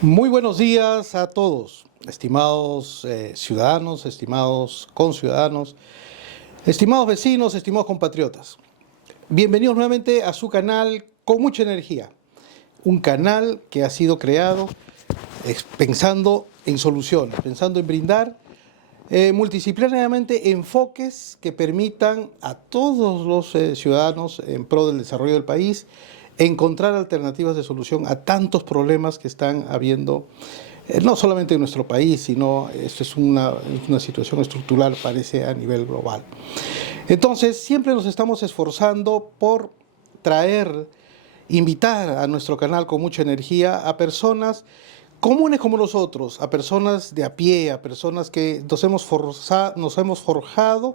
Muy buenos días a todos, estimados ciudadanos, estimados conciudadanos, estimados vecinos, estimados compatriotas. Bienvenidos nuevamente a su canal Con Mucha Energía, un canal que ha sido creado pensando en soluciones, pensando en brindar multidisciplinariamente enfoques que permitan a todos los ciudadanos en pro del desarrollo del país encontrar alternativas de solución a tantos problemas que están habiendo, no solamente en nuestro país, sino esto es una situación estructural, parece, a nivel global. Entonces, siempre nos estamos esforzando por invitar a nuestro canal Con Mucha Energía a personas comunes como nosotros, a personas de a pie, a personas que nos hemos forjado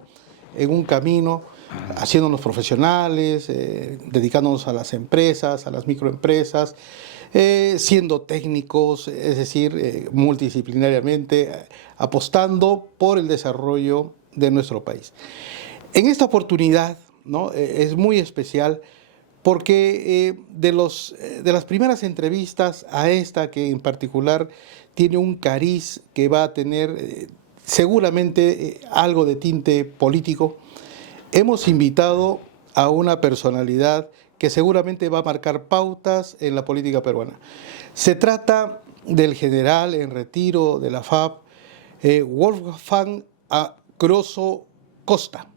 en un camino, haciéndonos profesionales, dedicándonos a las empresas, a las microempresas, siendo técnicos, es decir, multidisciplinariamente, apostando por el desarrollo de nuestro país. En esta oportunidad, ¿no? Es muy especial porque de las primeras entrevistas a esta, que en particular tiene un cariz que va a tener seguramente algo de tinte político, hemos invitado a una personalidad que seguramente va a marcar pautas en la política peruana. Se trata del general en retiro de la FAP, Wolfgang Grosso Costa.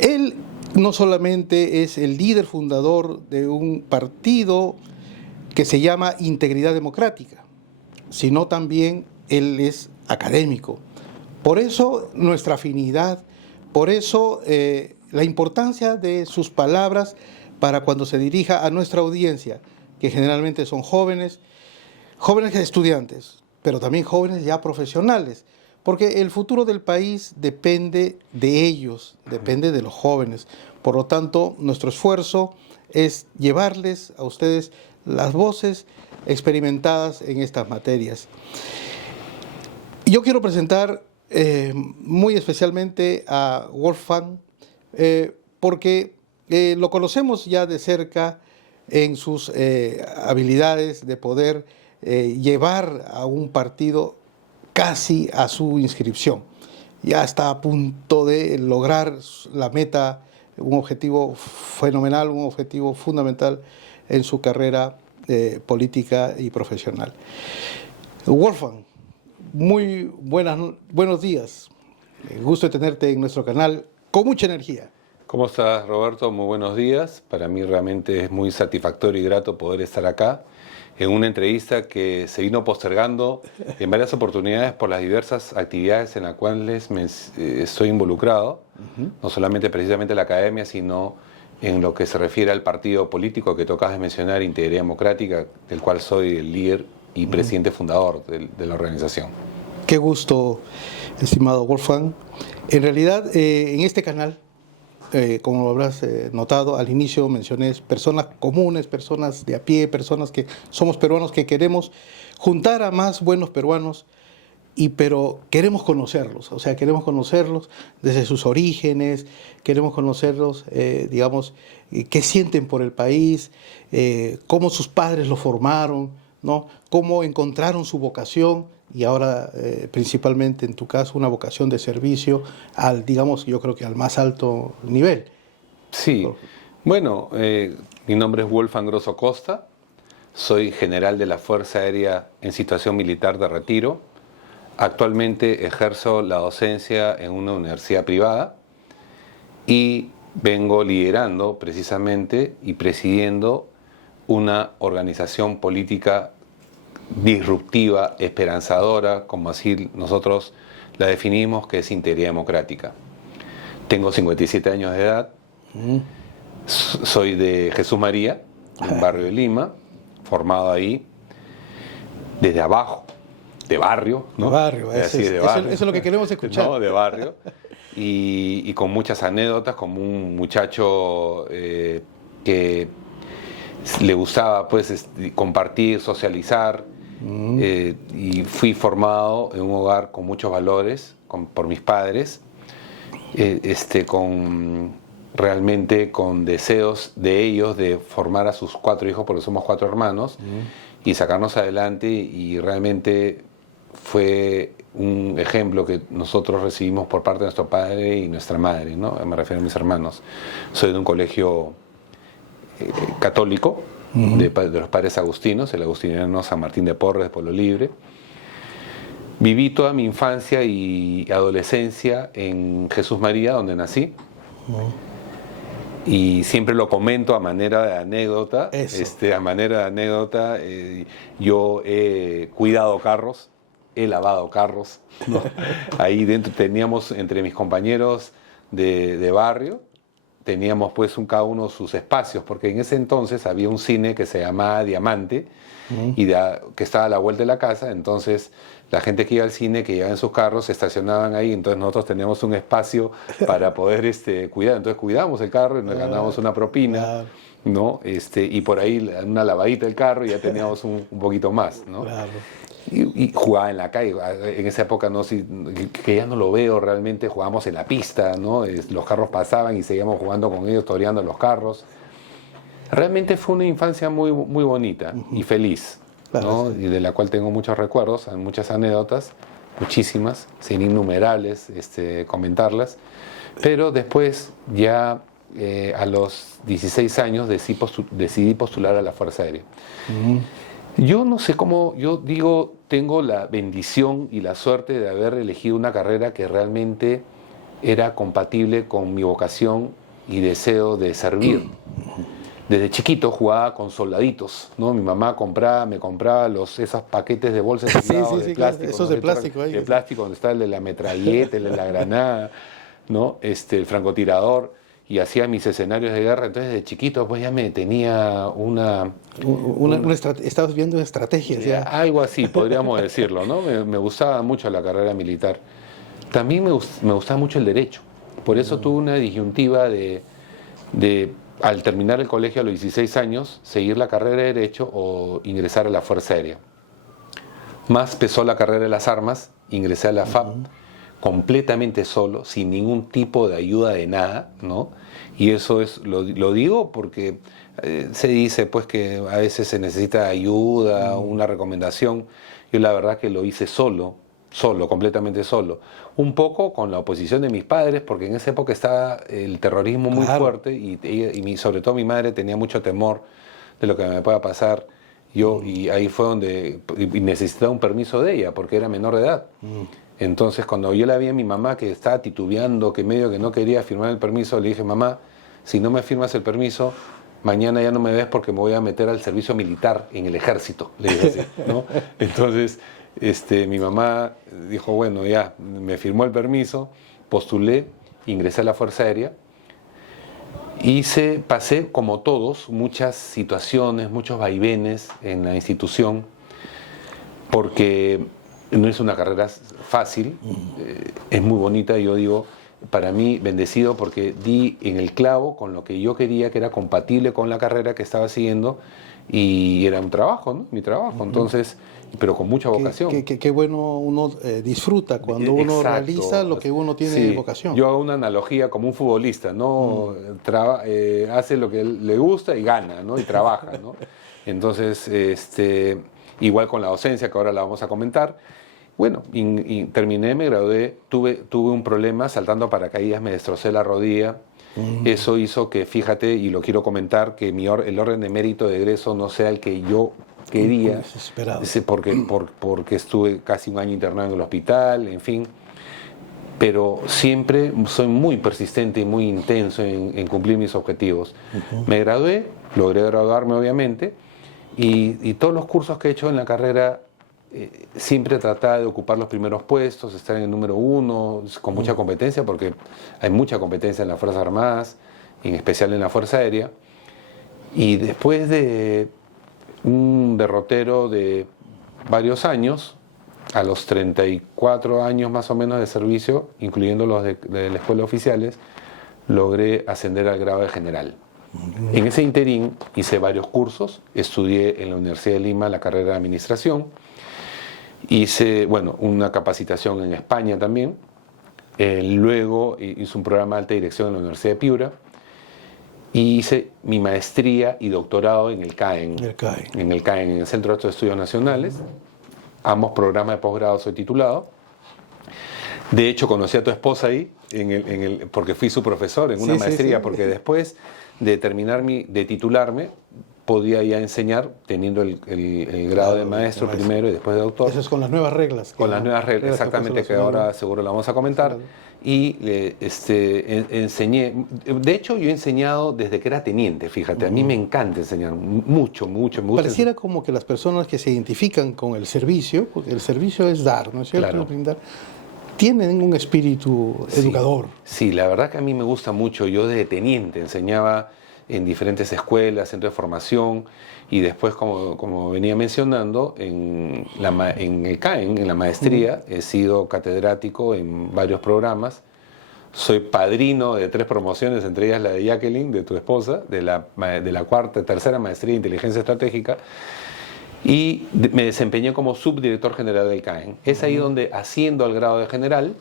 Él no solamente es el líder fundador de un partido que se llama Integridad Democrática, sino también él es académico. Por eso nuestra afinidad, por eso la importancia de sus palabras para cuando se dirija a nuestra audiencia, que generalmente son jóvenes estudiantes, pero también jóvenes ya profesionales, porque el futuro del país depende de ellos, depende de los jóvenes. Por lo tanto, nuestro esfuerzo es llevarles a ustedes las voces experimentadas en estas materias. Yo quiero presentar muy especialmente a Wolfgang, porque lo conocemos ya de cerca en sus habilidades de poder llevar a un partido casi a su inscripción. Ya está a punto de lograr la meta, un objetivo fenomenal, un objetivo fundamental en su carrera política y profesional. Wolfgang, muy buenos días. Gusto de tenerte en nuestro canal Con Mucha Energía. ¿Cómo estás, Roberto? Muy buenos días. Para mí realmente es muy satisfactorio y grato poder estar acá en una entrevista que se vino postergando en varias oportunidades por las diversas actividades en las cuales estoy involucrado, no solamente precisamente en la academia, sino en lo que se refiere al partido político que tocas de mencionar, Integridad Democrática, del cual soy el líder y presidente fundador de la organización. Qué gusto, estimado Wolfgang. En realidad, en este canal, como habrás notado, al inicio mencioné personas comunes, personas de a pie, personas que somos peruanos, que queremos juntar a más buenos peruanos, pero queremos conocerlos, o sea, queremos conocerlos desde sus orígenes, queremos conocerlos, digamos, qué sienten por el país, cómo sus padres lo formaron, ¿no? Cómo encontraron su vocación y ahora principalmente en tu caso una vocación de servicio al, digamos, yo creo que al más alto nivel. Sí, bueno, mi nombre es Wolfgang Grosso Costa, soy general de la Fuerza Aérea en situación militar de retiro. Actualmente ejerzo la docencia en una universidad privada y vengo liderando precisamente y presidiendo una organización política disruptiva, esperanzadora, como así nosotros la definimos, que es Integridad Democrática. Tengo 57 años de edad, soy de Jesús María, un barrio de Lima, formado ahí desde abajo, de barrio, ¿no? De barrio, eso es lo que queremos escuchar. No, de barrio. Y con muchas anécdotas, como un muchacho que le gustaba pues compartir, socializar, y fui formado en un hogar con muchos valores por mis padres, realmente con deseos de ellos de formar a sus 4 hijos, porque somos 4 hermanos, y sacarnos adelante, y realmente fue un ejemplo que nosotros recibimos por parte de nuestro padre y nuestra madre, ¿no? Me refiero a mis hermanos. Soy de un colegio católico, de los padres agustinos, el agustiniano San Martín de Porres, de Pueblo Libre. Viví toda mi infancia y adolescencia en Jesús María, donde nací. Y siempre lo comento a manera de anécdota. A manera de anécdota, yo he cuidado carros, he lavado carros, ¿no? Ahí dentro teníamos, entre mis compañeros de barrio, teníamos pues cada uno sus espacios, porque en ese entonces había un cine que se llamaba Diamante, que estaba a la vuelta de la casa. Entonces la gente que iba al cine, que llegaban en sus carros, se estacionaban ahí, entonces nosotros teníamos un espacio para poder cuidar. Entonces cuidábamos el carro y nos ganábamos una propina, ¿no? Y por ahí una lavadita del carro y ya teníamos un poquito más, ¿no? Claro. Y jugaba en la calle. En esa época, no, que ya no lo veo realmente, jugábamos en la pista, ¿no? Los carros pasaban y seguíamos jugando con ellos, toreando los carros. Realmente fue una infancia muy, muy bonita y feliz, ¿no? Sí. Y de la cual tengo muchos recuerdos, muchas anécdotas, muchísimas, sin innumerables comentarlas. Pero después, ya a los 16 años, decidí postular a la Fuerza Aérea. Yo no sé cómo, yo digo, tengo la bendición y la suerte de haber elegido una carrera que realmente era compatible con mi vocación y deseo de servir. Desde chiquito jugaba con soldaditos, ¿no? Mi mamá me compraba esos paquetes de bolsas de plástico. Claro. Esos de plástico ahí. De plástico, donde está el de la metralleta, el de la granada, ¿no? El francotirador, y hacía mis escenarios de guerra. Entonces, desde chiquito, pues ya me tenía estabas viendo estrategias. Ya. Algo así, podríamos decirlo, ¿no? Me gustaba mucho la carrera militar. También me gustaba mucho el derecho. Por eso tuve una disyuntiva de al terminar el colegio a los 16 años, seguir la carrera de Derecho o ingresar a la Fuerza Aérea. Más pesó la carrera de las armas, ingresé a la FAP completamente solo, sin ningún tipo de ayuda de nada, ¿no? Y eso lo digo porque se dice pues que a veces se necesita ayuda, una recomendación. Yo la verdad que lo hice solo, completamente solo. Un poco con la oposición de mis padres, porque en esa época estaba el terrorismo muy fuerte y sobre todo mi madre tenía mucho temor de lo que me pueda pasar. Y ahí fue donde necesitaba un permiso de ella, porque era menor de edad. Entonces, cuando yo la vi a mi mamá que estaba titubeando, que medio que no quería firmar el permiso, le dije: mamá, si no me firmas el permiso, mañana ya no me ves porque me voy a meter al servicio militar en el ejército, le dije así, ¿no? Entonces, mi mamá dijo: bueno, ya, me firmó el permiso, postulé, ingresé a la Fuerza Aérea, pasé, como todos, muchas situaciones, muchos vaivenes en la institución, porque no es una carrera fácil, es muy bonita. Yo digo, para mí, bendecido, porque di en el clavo con lo que yo quería, que era compatible con la carrera que estaba siguiendo, y era un trabajo, ¿no? Mi trabajo. Entonces, pero con mucha vocación. Qué bueno uno disfruta cuando uno realiza lo que uno tiene vocación. Yo hago una analogía como un futbolista, ¿no? Hace lo que le gusta y gana, ¿no? Y trabaja, ¿no? Entonces, igual con la docencia, que ahora la vamos a comentar. Bueno, terminé, me gradué, tuve un problema saltando paracaídas, me destrocé la rodilla. Eso hizo que, fíjate, y lo quiero comentar, que el orden de mérito de egreso no sea el que yo quería, porque estuve casi un año internado en el hospital, en fin. Pero siempre soy muy persistente y muy intenso en cumplir mis objetivos. Me gradué, logré graduarme obviamente, y todos los cursos que he hecho en la carrera, siempre trataba de ocupar los primeros puestos, estar en el número 1, con mucha competencia, porque hay mucha competencia en las Fuerzas Armadas, y en especial en la Fuerza Aérea. Y después de un derrotero de varios años, a los 34 años más o menos de servicio, incluyendo los de la escuela de oficiales, logré ascender al grado de general. En ese interín hice varios cursos, estudié en la Universidad de Lima la carrera de administración, hice, una capacitación en España también, luego hice un programa de alta dirección en la Universidad de Piura, y hice mi maestría y doctorado en el CAEN, en el Centro de Estudios Nacionales. Ambos programas de posgrado soy titulado. De hecho, conocí a tu esposa ahí, porque fui su profesor en una maestría, porque después de de titularme, podía ya enseñar teniendo el grado de maestro primero y después de doctor. Eso es con las nuevas reglas. Con las nuevas reglas, exactamente, que ahora seguro la vamos a comentar. Y enseñé, de hecho yo he enseñado desde que era teniente, fíjate, a mí me encanta enseñar, mucho. Pareciera como que las personas que se identifican con el servicio, porque el servicio es dar, ¿no es cierto? Claro. Brindar, tienen un espíritu educador. Sí, la verdad que a mí me gusta mucho, yo de teniente enseñaba en diferentes escuelas, centros de formación, y después, como venía mencionando, en el CAEN, en la maestría, he sido catedrático en varios programas. Soy padrino de 3 promociones, entre ellas la de Jacqueline, de tu esposa, de la tercera maestría de inteligencia estratégica, y me desempeñé como subdirector general del CAEN. Es ahí donde, haciendo el grado de general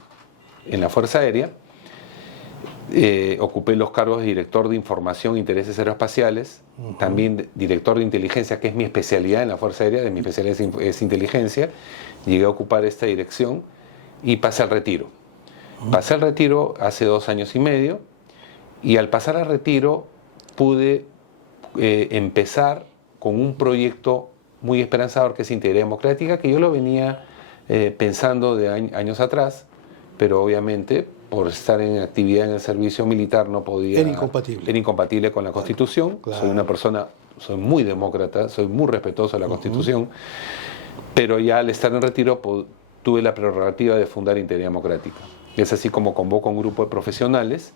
en la Fuerza Aérea, ocupé los cargos de director de información e intereses aeroespaciales, también director de inteligencia, que es mi especialidad en la Fuerza Aérea, mi especialidad es inteligencia. Llegué a ocupar esta dirección y pasé al retiro. Pasé al retiro hace 2 años y medio, y al pasar al retiro pude empezar con un proyecto muy esperanzador que es Integridad Democrática, que yo lo venía pensando de años atrás, pero obviamente por estar en actividad en el servicio militar no podía... Era incompatible. Era incompatible con la Constitución. Claro. Soy una persona, soy muy demócrata, soy muy respetuoso de la Constitución, pero ya al estar en retiro tuve la prerrogativa de fundar Integridad Democrática. Es así como convoco a un grupo de profesionales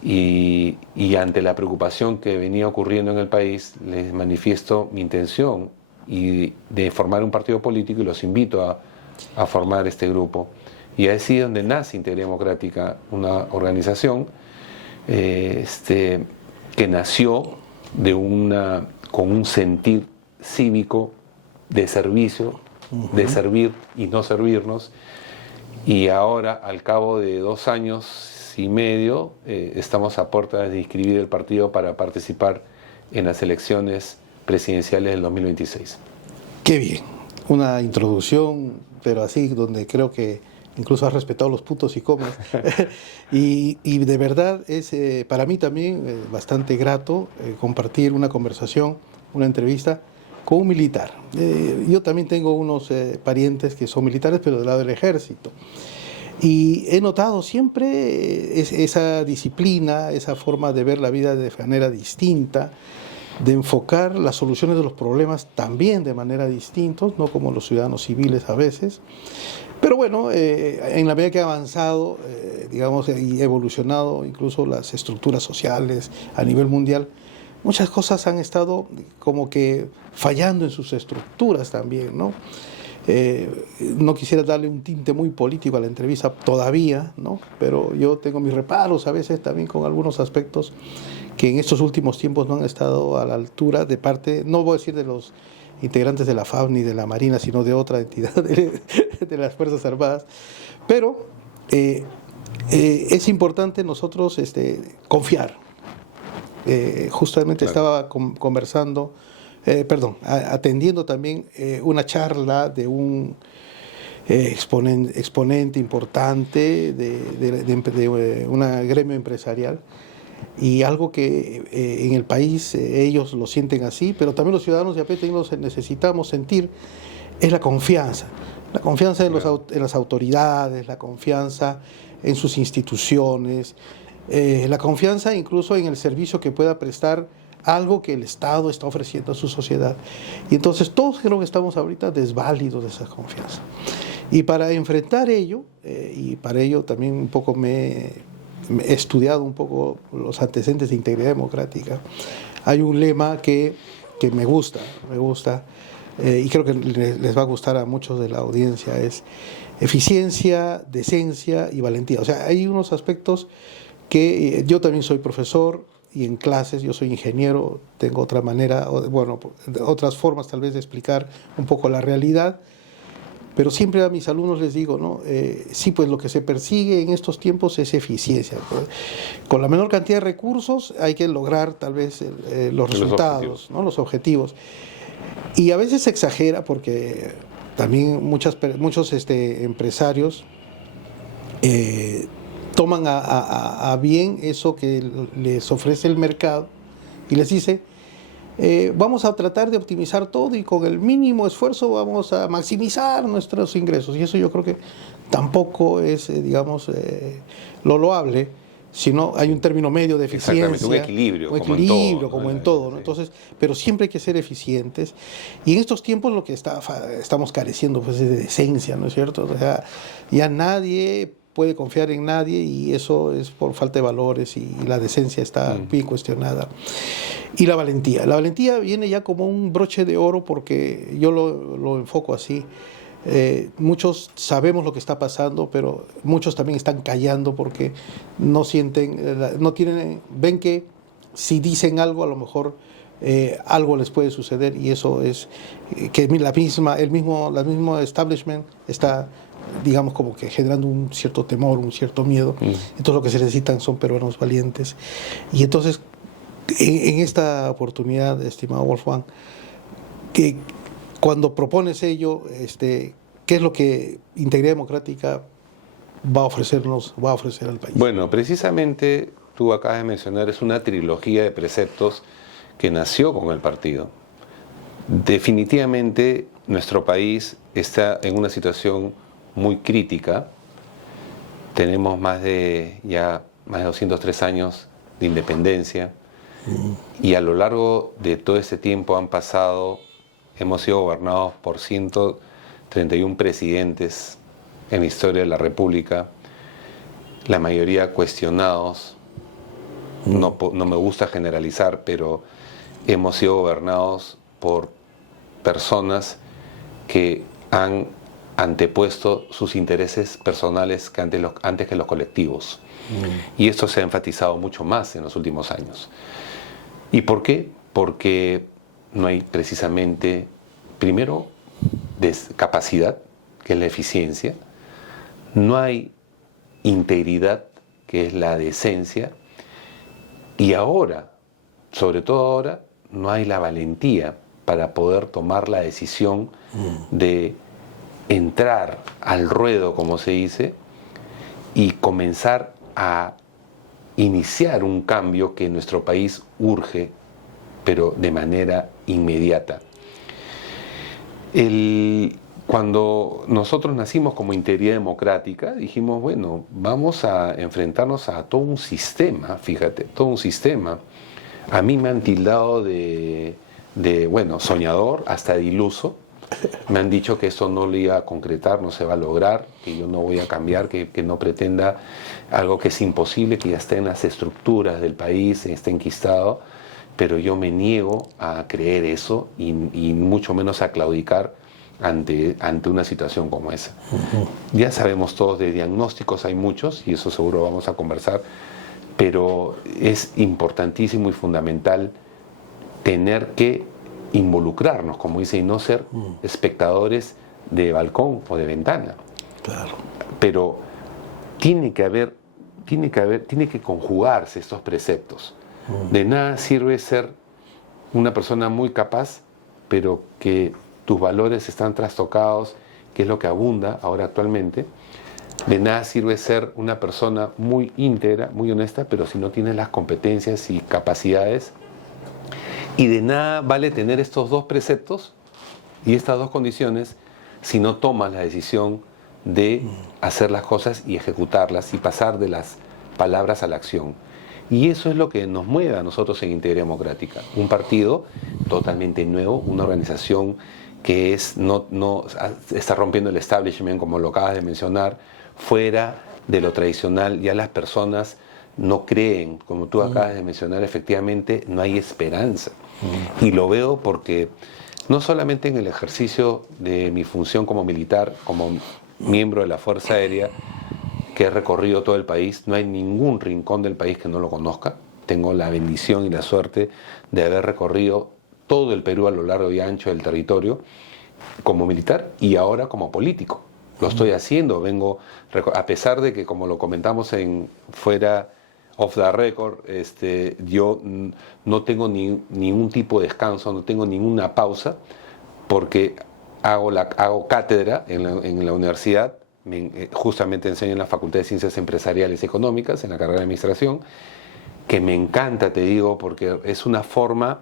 y ante la preocupación que venía ocurriendo en el país, les manifiesto mi intención de formar un partido político y los invito a formar este grupo. Y es ahí donde nace Integridad Democrática, una organización que nació con un sentir cívico de servicio, de servir y no servirnos. Y ahora, al cabo de 2 años y medio, estamos a puertas de inscribir el partido para participar en las elecciones presidenciales del 2026. Qué bien, una introducción, pero así, donde creo que incluso has respetado los puntos y comas. y de verdad es para mí también bastante grato compartir una conversación, una entrevista con un militar. Yo también tengo unos parientes que son militares, pero del lado del ejército. Y he notado siempre esa disciplina, esa forma de ver la vida de manera distinta, de enfocar las soluciones de los problemas también de manera distinta, no como los ciudadanos civiles a veces. Pero bueno, en la medida que ha avanzado, digamos, y evolucionado incluso las estructuras sociales a nivel mundial, muchas cosas han estado como que fallando en sus estructuras también, ¿no? No quisiera darle un tinte muy político a la entrevista todavía, ¿no? Pero yo tengo mis reparos a veces también con algunos aspectos que en estos últimos tiempos no han estado a la altura de parte, no voy a decir de los integrantes de la FAB ni de la Marina, sino de otra entidad de las Fuerzas Armadas. Pero es importante nosotros confiar. Justamente claro. Estaba conversando, atendiendo también una charla de un exponente importante de una gremio empresarial, y algo que en el país ellos lo sienten así, pero también los ciudadanos de a pie necesitamos sentir, es la confianza en las autoridades, la confianza en sus instituciones, la confianza incluso en el servicio que pueda prestar algo que el Estado está ofreciendo a su sociedad. Y entonces todos creo que estamos ahorita desválidos de esa confianza. Y para enfrentar ello, y para ello también un poco he estudiado un poco los antecedentes de Integridad Democrática, hay un lema que me gusta, y creo que les va a gustar a muchos de la audiencia, es eficiencia, decencia y valentía. O sea, hay unos aspectos que yo también soy profesor, y en clases yo soy ingeniero, tengo otra manera, bueno, otras formas tal vez de explicar un poco la realidad, Pero siempre a mis alumnos les digo, ¿no? Sí, pues lo que se persigue en estos tiempos es eficiencia, pues. Con la menor cantidad de recursos hay que lograr tal vez los resultados, ¿no? Los objetivos. Y a veces se exagera porque también muchos empresarios toman a bien eso que les ofrece el mercado y les dice, vamos a tratar de optimizar todo y con el mínimo esfuerzo vamos a maximizar nuestros ingresos. Y eso yo creo que tampoco es, lo loable, sino hay un término medio de eficiencia. Exactamente, un equilibrio, como en todo, ¿no? Entonces, pero siempre hay que ser eficientes. Y en estos tiempos lo que estamos careciendo pues, es de decencia, ¿no es cierto? O sea, ya nadie puede confiar en nadie y eso es por falta de valores y la decencia está bien cuestionada. Y la valentía viene ya como un broche de oro porque yo lo enfoco así. Muchos sabemos lo que está pasando, pero muchos también están callando porque no sienten, ven que si dicen algo a lo mejor algo les puede suceder y eso es que el mismo establishment está, digamos, como que generando un cierto temor, un cierto miedo. Entonces lo que se necesitan son peruanos valientes. Y entonces en esta oportunidad, estimado Wolfgang, que cuando propones ello, ¿qué es lo que Integridad Democrática va a ofrecer al país? Bueno, precisamente tú acabas de mencionar, es una trilogía de preceptos que nació con el partido. Definitivamente nuestro país está en una situación muy crítica. Tenemos más de 203 años de independencia y a lo largo de todo ese tiempo hemos sido gobernados por 131 presidentes en la historia de la República, la mayoría cuestionados. No me gusta generalizar, pero hemos sido gobernados por personas que han antepuesto sus intereses personales que antes que los colectivos. Y esto se ha enfatizado mucho más en los últimos años. ¿Y por qué? Porque no hay precisamente, primero, capacidad, que es la eficiencia, no hay integridad, que es la decencia, y ahora, sobre todo ahora, no hay la valentía para poder tomar la decisión de entrar al ruedo, como se dice, y comenzar a iniciar un cambio que nuestro país urge, pero de manera inmediata. Cuando nosotros nacimos como Integridad Democrática, dijimos, bueno, vamos a enfrentarnos a todo un sistema, fíjate, todo un sistema. A mí me han tildado de soñador, hasta de iluso. Me han dicho que eso no lo iba a concretar, no se va a lograr, que yo no voy a cambiar, que no pretenda algo que es imposible, que ya esté en las estructuras del país, esté enquistado, pero yo me niego a creer eso y mucho menos a claudicar ante una situación como esa. Ya sabemos todos de diagnósticos, hay muchos, y eso seguro vamos a conversar, pero es importantísimo y fundamental tener que involucrarnos, como dice, y no ser espectadores de balcón o de ventana. Claro. Pero tiene que conjugarse estos preceptos. De nada sirve ser una persona muy capaz, pero que tus valores están trastocados, que es lo que abunda ahora actualmente. De nada sirve ser una persona muy íntegra, muy honesta, pero si no tienes las competencias y capacidades. Y de nada vale tener estos dos preceptos y estas dos condiciones si no tomas la decisión de hacer las cosas y ejecutarlas y pasar de las palabras a la acción. Y eso es lo que nos mueve a nosotros en Integridad Democrática. Un partido totalmente nuevo, una organización que no está rompiendo el establishment, como lo acabas de mencionar, fuera de lo tradicional. Ya las personas no creen, como tú acabas de mencionar, efectivamente no hay esperanza. Y lo veo porque no solamente en el ejercicio de mi función como militar, como miembro de la Fuerza Aérea, que he recorrido todo el país, no hay ningún rincón del país que no lo conozca. Tengo la bendición y la suerte de haber recorrido todo el Perú a lo largo y ancho del territorio, como militar y ahora como político. Lo estoy haciendo, a pesar de que, como lo comentamos fuera off the record, yo no tengo ningún tipo de descanso, no tengo ninguna pausa, porque hago cátedra en la universidad, justamente enseño en la Facultad de Ciencias Empresariales y Económicas, en la carrera de Administración, que me encanta, te digo, porque es una forma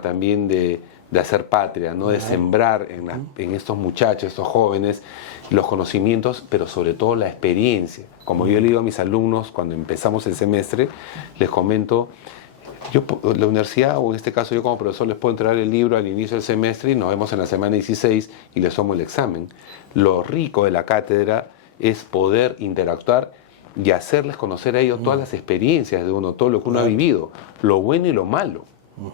también de hacer patria, ¿no? De sembrar en estos muchachos, estos jóvenes, los conocimientos, pero sobre todo la experiencia. Como yo le digo a mis alumnos cuando empezamos el semestre, les comento, la universidad, o en este caso yo como profesor, les puedo entregar el libro al inicio del semestre y nos vemos en la semana 16 y les tomo el examen. Lo rico de la cátedra es poder interactuar y hacerles conocer a ellos todas las experiencias de uno, todo lo que uno ha vivido, lo bueno y lo malo,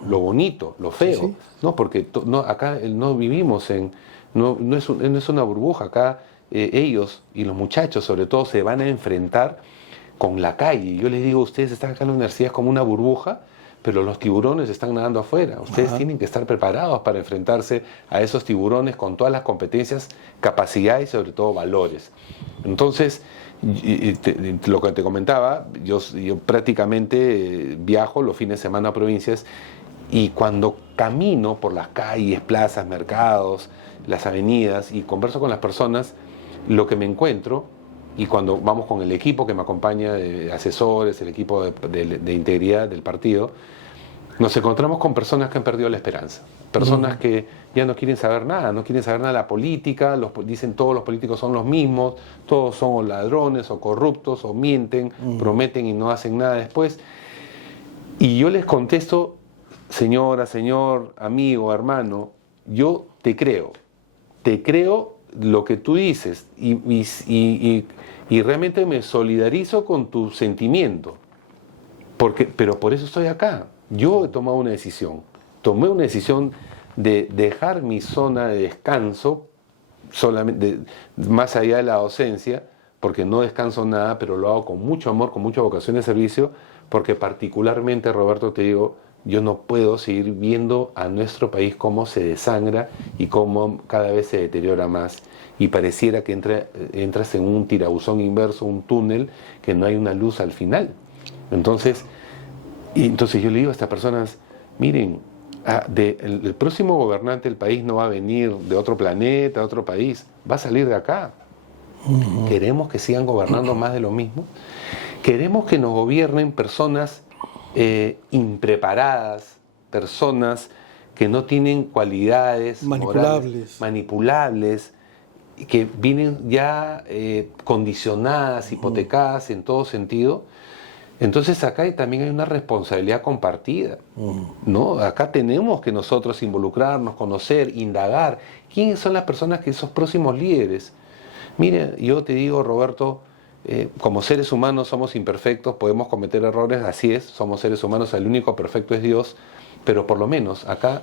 lo bonito, lo feo, Sí. ¿no? Porque acá no vivimos no es una burbuja, acá ellos y los muchachos sobre todo se van a enfrentar con la calle. Yo les digo, ustedes están acá en la universidad como una burbuja, pero los tiburones están nadando afuera. Ustedes tienen que estar preparados para enfrentarse a esos tiburones con todas las competencias, capacidades y sobre todo valores. Entonces, lo que te comentaba, yo prácticamente viajo los fines de semana a provincias y cuando camino por las calles, plazas, mercados, las avenidas y converso con las personas, lo que me encuentro, y cuando vamos con el equipo que me acompaña de asesores, el equipo de integridad del partido, nos encontramos con personas que han perdido la esperanza, personas que ya no quieren saber nada, no quieren saber nada de la política, dicen todos los políticos son los mismos, todos son o ladrones o corruptos o mienten, prometen y no hacen nada después. Y yo les contesto, señora, señor, amigo, hermano, yo te creo lo que tú dices y realmente me solidarizo con tu sentimiento, pero por eso estoy acá. Yo he tomado una decisión, tomé una decisión de dejar mi zona de descanso, solamente más allá de la docencia, porque no descanso nada, pero lo hago con mucho amor, con mucha vocación de servicio, porque particularmente, Roberto, te digo, yo no puedo seguir viendo a nuestro país cómo se desangra y cómo cada vez se deteriora más. Y pareciera que entras en un tirabuzón inverso, un túnel, que no hay una luz al final. Entonces yo le digo a estas personas, miren, el próximo gobernante del país no va a venir de otro planeta, de otro país, va a salir de acá. Queremos que sigan gobernando más de lo mismo. Queremos que nos gobiernen personas impreparadas, personas que no tienen cualidades morales, manipulables, que vienen ya condicionadas, hipotecadas en todo sentido. Entonces acá también hay una responsabilidad compartida, ¿no? Acá tenemos que nosotros involucrarnos, conocer, indagar. ¿Quiénes son las personas que esos próximos líderes? Mira, yo te digo, Roberto, como seres humanos somos imperfectos, podemos cometer errores, así es, somos seres humanos, el único perfecto es Dios, pero por lo menos acá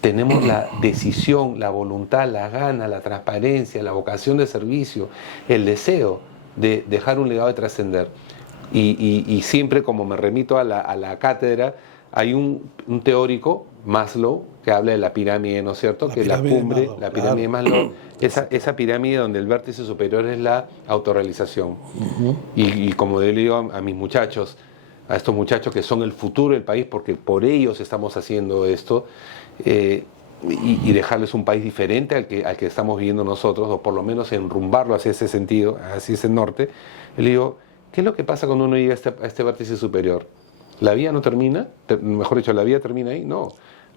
tenemos la decisión, la voluntad, las ganas, la transparencia, la vocación de servicio, el deseo de dejar un legado de trascender. Y siempre, como me remito a la cátedra, hay un teórico, Maslow, que habla de la pirámide, ¿no es cierto? Que la cumbre, la pirámide de Maslow, esa pirámide donde el vértice superior es la autorrealización. Y como yo le digo a mis muchachos, a estos muchachos que son el futuro del país, porque por ellos estamos haciendo esto, y dejarles un país diferente al que estamos viviendo nosotros, o por lo menos enrumbarlo hacia ese sentido, hacia ese norte, le digo, ¿qué es lo que pasa cuando uno llega a este vértice superior? ¿La vida no termina? Mejor dicho, ¿la vida termina ahí? No.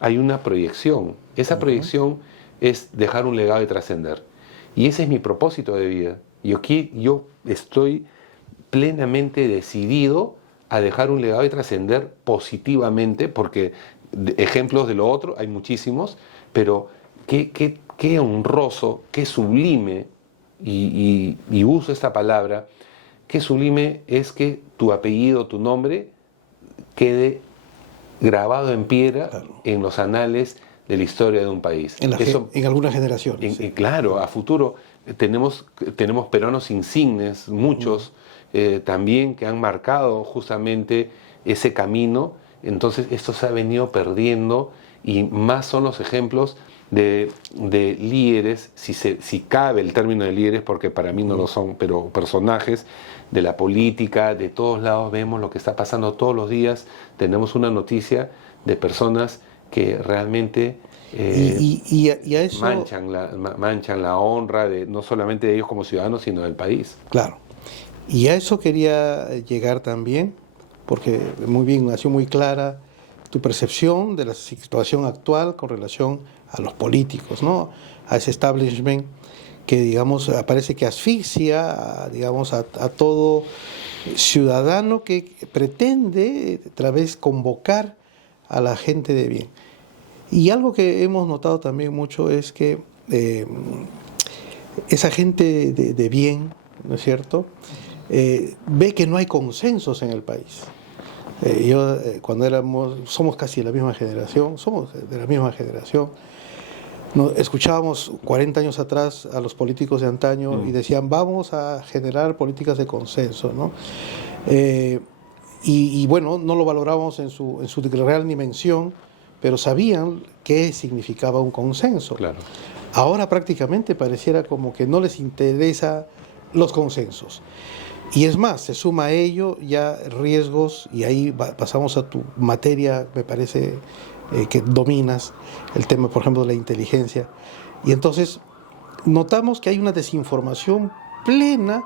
Hay una proyección. Esa proyección es dejar un legado y trascender. Y ese es mi propósito de vida. Yo estoy plenamente decidido a dejar un legado y trascender positivamente, porque ejemplos de lo otro hay muchísimos, pero qué honroso, qué sublime, y uso esta palabra, qué sublime es que tu apellido, tu nombre, quede grabado en piedra en los anales de la historia de un país. En algunas generaciones. Claro, a futuro tenemos peruanos insignes, muchos también, que han marcado justamente ese camino. Entonces esto se ha venido perdiendo y más son los ejemplos de líderes, si cabe el término de líderes, porque para mí no lo son, pero personajes de la política, de todos lados vemos lo que está pasando todos los días, tenemos una noticia de personas que realmente y a eso, manchan la honra no solamente de ellos como ciudadanos, sino del país. claro, y a eso quería llegar también, porque muy bien, ha sido muy clara tu percepción de la situación actual con relación a los políticos, ¿no? A ese establishment que, digamos, parece que asfixia, digamos, a todo ciudadano que pretende, a través, convocar a la gente de bien. Y algo que hemos notado también mucho es que esa gente de bien, ¿no es cierto?, ve que no hay consensos en el país. Cuando somos casi de la misma generación, escuchábamos 40 años atrás a los políticos de antaño y decían, vamos a generar políticas de consenso, ¿no? Y bueno, no lo valorábamos en su real dimensión, pero sabían qué significaba un consenso. Claro. Ahora prácticamente pareciera como que no les interesa los consensos. Y es más, se suma a ello ya riesgos, y ahí pasamos a tu materia, me parece que dominas, el tema, por ejemplo, de la inteligencia. Y entonces notamos que hay una desinformación plena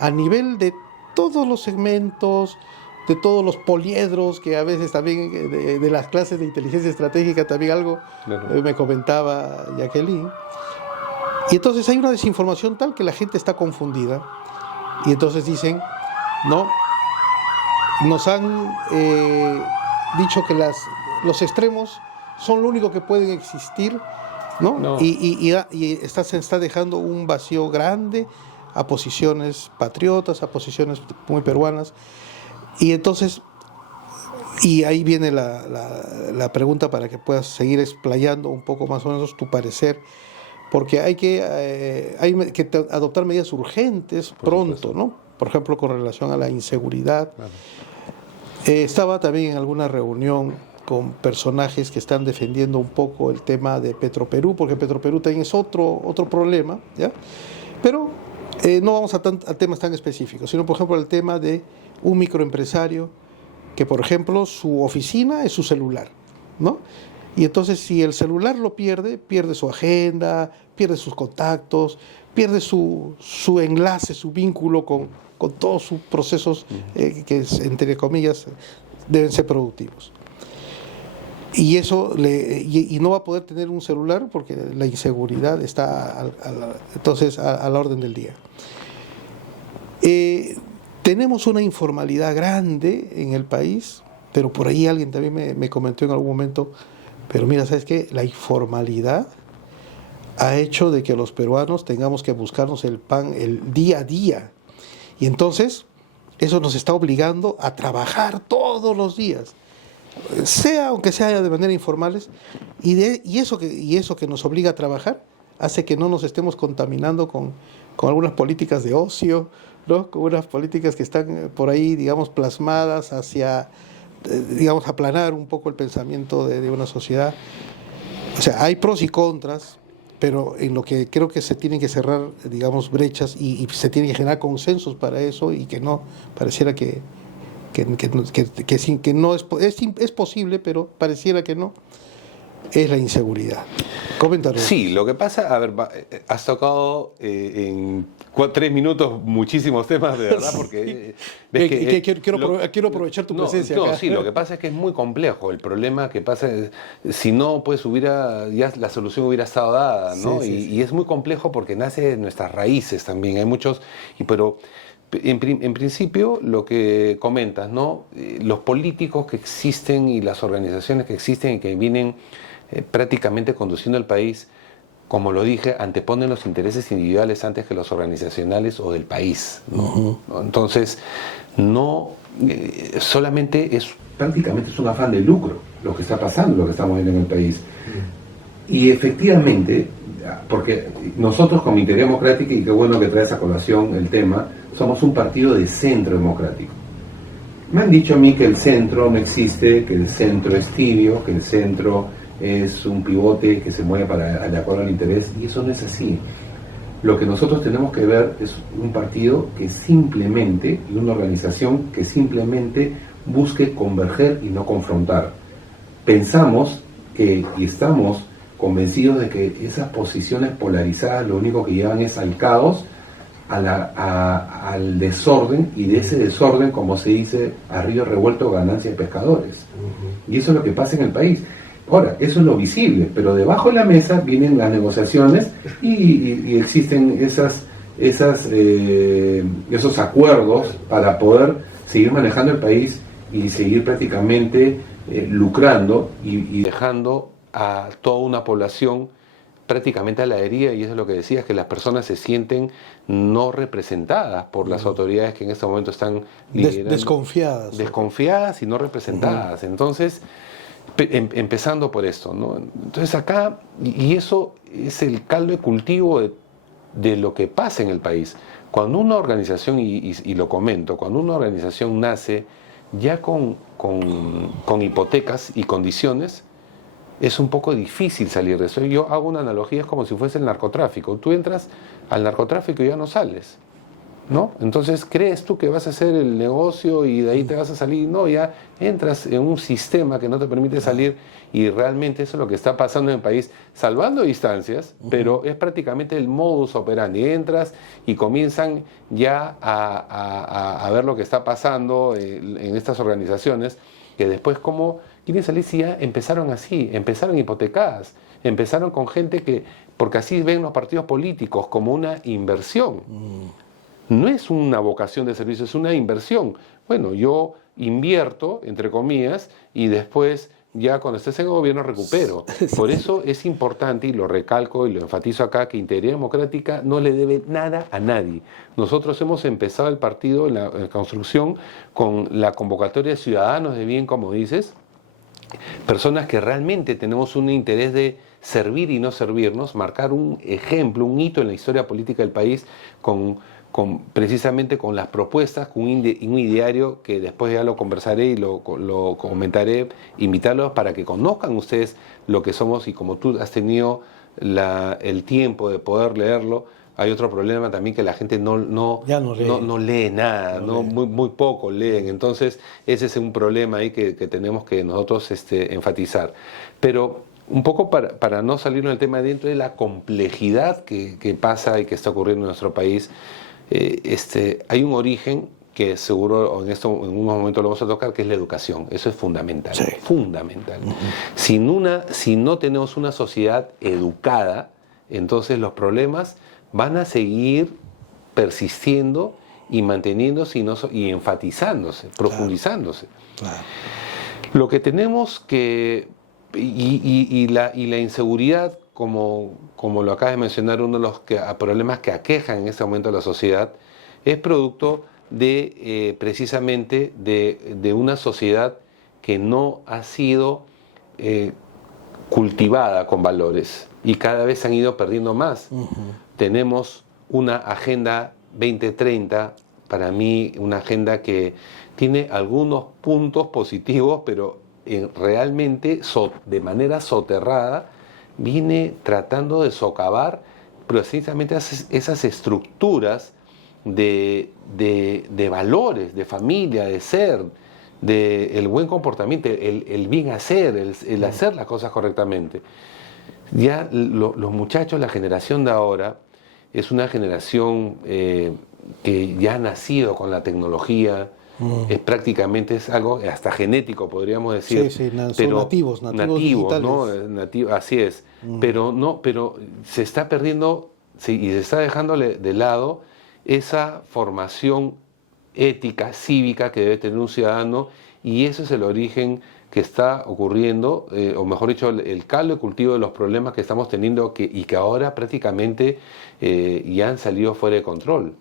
a nivel de todos los segmentos, de todos los poliedros, que a veces también de las clases de inteligencia estratégica también algo me comentaba Jacqueline. Y entonces hay una desinformación tal que la gente está confundida. Y entonces dicen, no, nos han dicho que los extremos son lo único que pueden existir, ¿no? No. Y se está dejando un vacío grande a posiciones patriotas, a posiciones muy peruanas. Y entonces, y ahí viene la pregunta para que puedas seguir explayando un poco más o menos tu parecer, porque hay que adoptar medidas urgentes pronto, ¿no? Por ejemplo, con relación a la inseguridad. Claro. Estaba también en alguna reunión con personajes que están defendiendo un poco el tema de Petroperú, porque Petroperú también es otro problema, ¿ya? Pero no vamos a temas tan específicos, sino, por ejemplo, el tema de un microempresario que, por ejemplo, su oficina es su celular, ¿no? Y entonces, si el celular lo pierde su agenda, pierde sus contactos, pierde su enlace, su vínculo con todos sus procesos que, entre comillas, deben ser productivos. Y eso y no va a poder tener un celular porque la inseguridad está entonces a la orden del día. Tenemos una informalidad grande en el país, pero por ahí alguien también me comentó en algún momento, pero mira, ¿sabes qué? La informalidad ha hecho de que los peruanos tengamos que buscarnos el pan el día a día. Y entonces, eso nos está obligando a trabajar todos los días, aunque sea de manera informales, y eso que nos obliga a trabajar hace que no nos estemos contaminando con algunas políticas de ocio, ¿no? Con unas políticas que están por ahí, digamos, plasmadas hacia, digamos, aplanar un poco el pensamiento de una sociedad. O sea, hay pros y contras, pero en lo que creo que se tienen que cerrar, digamos, brechas y se tienen que generar consensos para eso, y que no pareciera que no es posible, pero pareciera que no, es la inseguridad. Coméntanos. Sí, lo que pasa, a ver, has tocado en 3 minutos muchísimos temas, de verdad, porque quiero aprovechar tu presencia acá. Sí, lo que pasa es que es muy complejo. El problema que pasa es, si no, pues ya la solución hubiera estado dada, ¿no? Y es muy complejo porque nace de nuestras raíces también. Hay muchos, pero en principio lo que comentas, ¿no? Los políticos que existen y las organizaciones que existen y que vienen prácticamente conduciendo el país, como lo dije, anteponen los intereses individuales antes que los organizacionales o del país, ¿no? Entonces, solamente prácticamente es un afán de lucro lo que está pasando, lo que estamos viendo en el país. Y efectivamente, porque nosotros como Integridad Democrática, y qué bueno que traes a colación el tema, somos un partido de centro democrático. Me han dicho a mí que el centro no existe, que el centro es tibio, que el centro es un pivote que se mueve de acuerdo al interés, y eso no es así. Lo que nosotros tenemos que ver es un partido que simplemente, y una organización que simplemente busque converger y no confrontar. Pensamos y estamos convencidos de que esas posiciones polarizadas lo único que llevan es al caos, al desorden, y de ese desorden, como se dice, a río revuelto ganancia de pescadores. Y eso es lo que pasa en el país. Ahora, eso es lo visible, pero debajo de la mesa vienen las negociaciones y existen esos acuerdos para poder seguir manejando el país y seguir prácticamente lucrando y dejando a toda una población prácticamente a la deriva. Y eso es lo que decías, que las personas se sienten no representadas por las autoridades que en este momento están liderando. Desconfiadas y no representadas. Entonces, empezando por esto, ¿no? Entonces acá, y eso es el caldo de cultivo de lo que pasa en el país. Cuando una organización, y lo comento, cuando una organización nace ya con hipotecas y condiciones, es un poco difícil salir de eso. Yo hago una analogía, es como si fuese el narcotráfico. Tú entras al narcotráfico y ya no sales, ¿no? Entonces, ¿crees tú que vas a hacer el negocio y de ahí te vas a salir? No, ya entras en un sistema que no te permite salir, y realmente eso es lo que está pasando en el país, salvando distancias, pero es prácticamente el modus operandi. Entras y comienzan ya a ver lo que está pasando en estas organizaciones, que después como quieren salir si ya empezaron así, empezaron hipotecadas, empezaron con gente que, porque así ven los partidos políticos como una inversión. No es una vocación de servicio, es una inversión. Bueno, yo invierto, entre comillas, y después ya cuando estés en el gobierno recupero. Por eso es importante, y lo recalco y lo enfatizo acá, que Integridad Democrática no le debe nada a nadie. Nosotros hemos empezado el partido en la construcción con la convocatoria de ciudadanos de bien, como dices, personas que realmente tenemos un interés de servir y no servirnos, marcar un ejemplo, un hito en la historia política del país precisamente con las propuestas, con un ideario que después ya lo conversaré y lo comentaré, invitarlos para que conozcan ustedes lo que somos. Y como tú has tenido el tiempo de poder leerlo, hay otro problema también, que la gente no lee nada, muy poco leen. Entonces ese es un problema ahí que tenemos que nosotros enfatizar. Pero un poco para no salirnos del tema, dentro de la complejidad que pasa y que está ocurriendo en nuestro país, hay un origen que seguro en un momento lo vamos a tocar, que es la educación. Eso es fundamental, sí. Fundamental. Si no tenemos una sociedad educada, entonces los problemas van a seguir persistiendo y manteniéndose y enfatizándose, profundizándose. Claro. Lo que tenemos que... Y la inseguridad, como lo acabas de mencionar, uno de los problemas que aquejan en este momento a la sociedad, es producto de precisamente de una sociedad que no ha sido cultivada con valores, y cada vez se han ido perdiendo más. Tenemos una agenda 2030, para mí una agenda que tiene algunos puntos positivos, pero realmente de manera soterrada viene tratando de socavar precisamente esas estructuras de valores, de familia, de ser, el buen comportamiento, el bien hacer, el hacer las cosas correctamente. Ya los muchachos, la generación de ahora, es una generación que ya ha nacido con la tecnología. Es algo hasta genético, podríamos decir. Sí, pero son nativos ¿no? Así es. Pero se está perdiendo, y se está dejando de lado esa formación ética, cívica, que debe tener un ciudadano, y ese es el origen que está ocurriendo, o mejor dicho, el caldo de cultivo de los problemas que estamos teniendo, y que ahora prácticamente ya han salido fuera de control.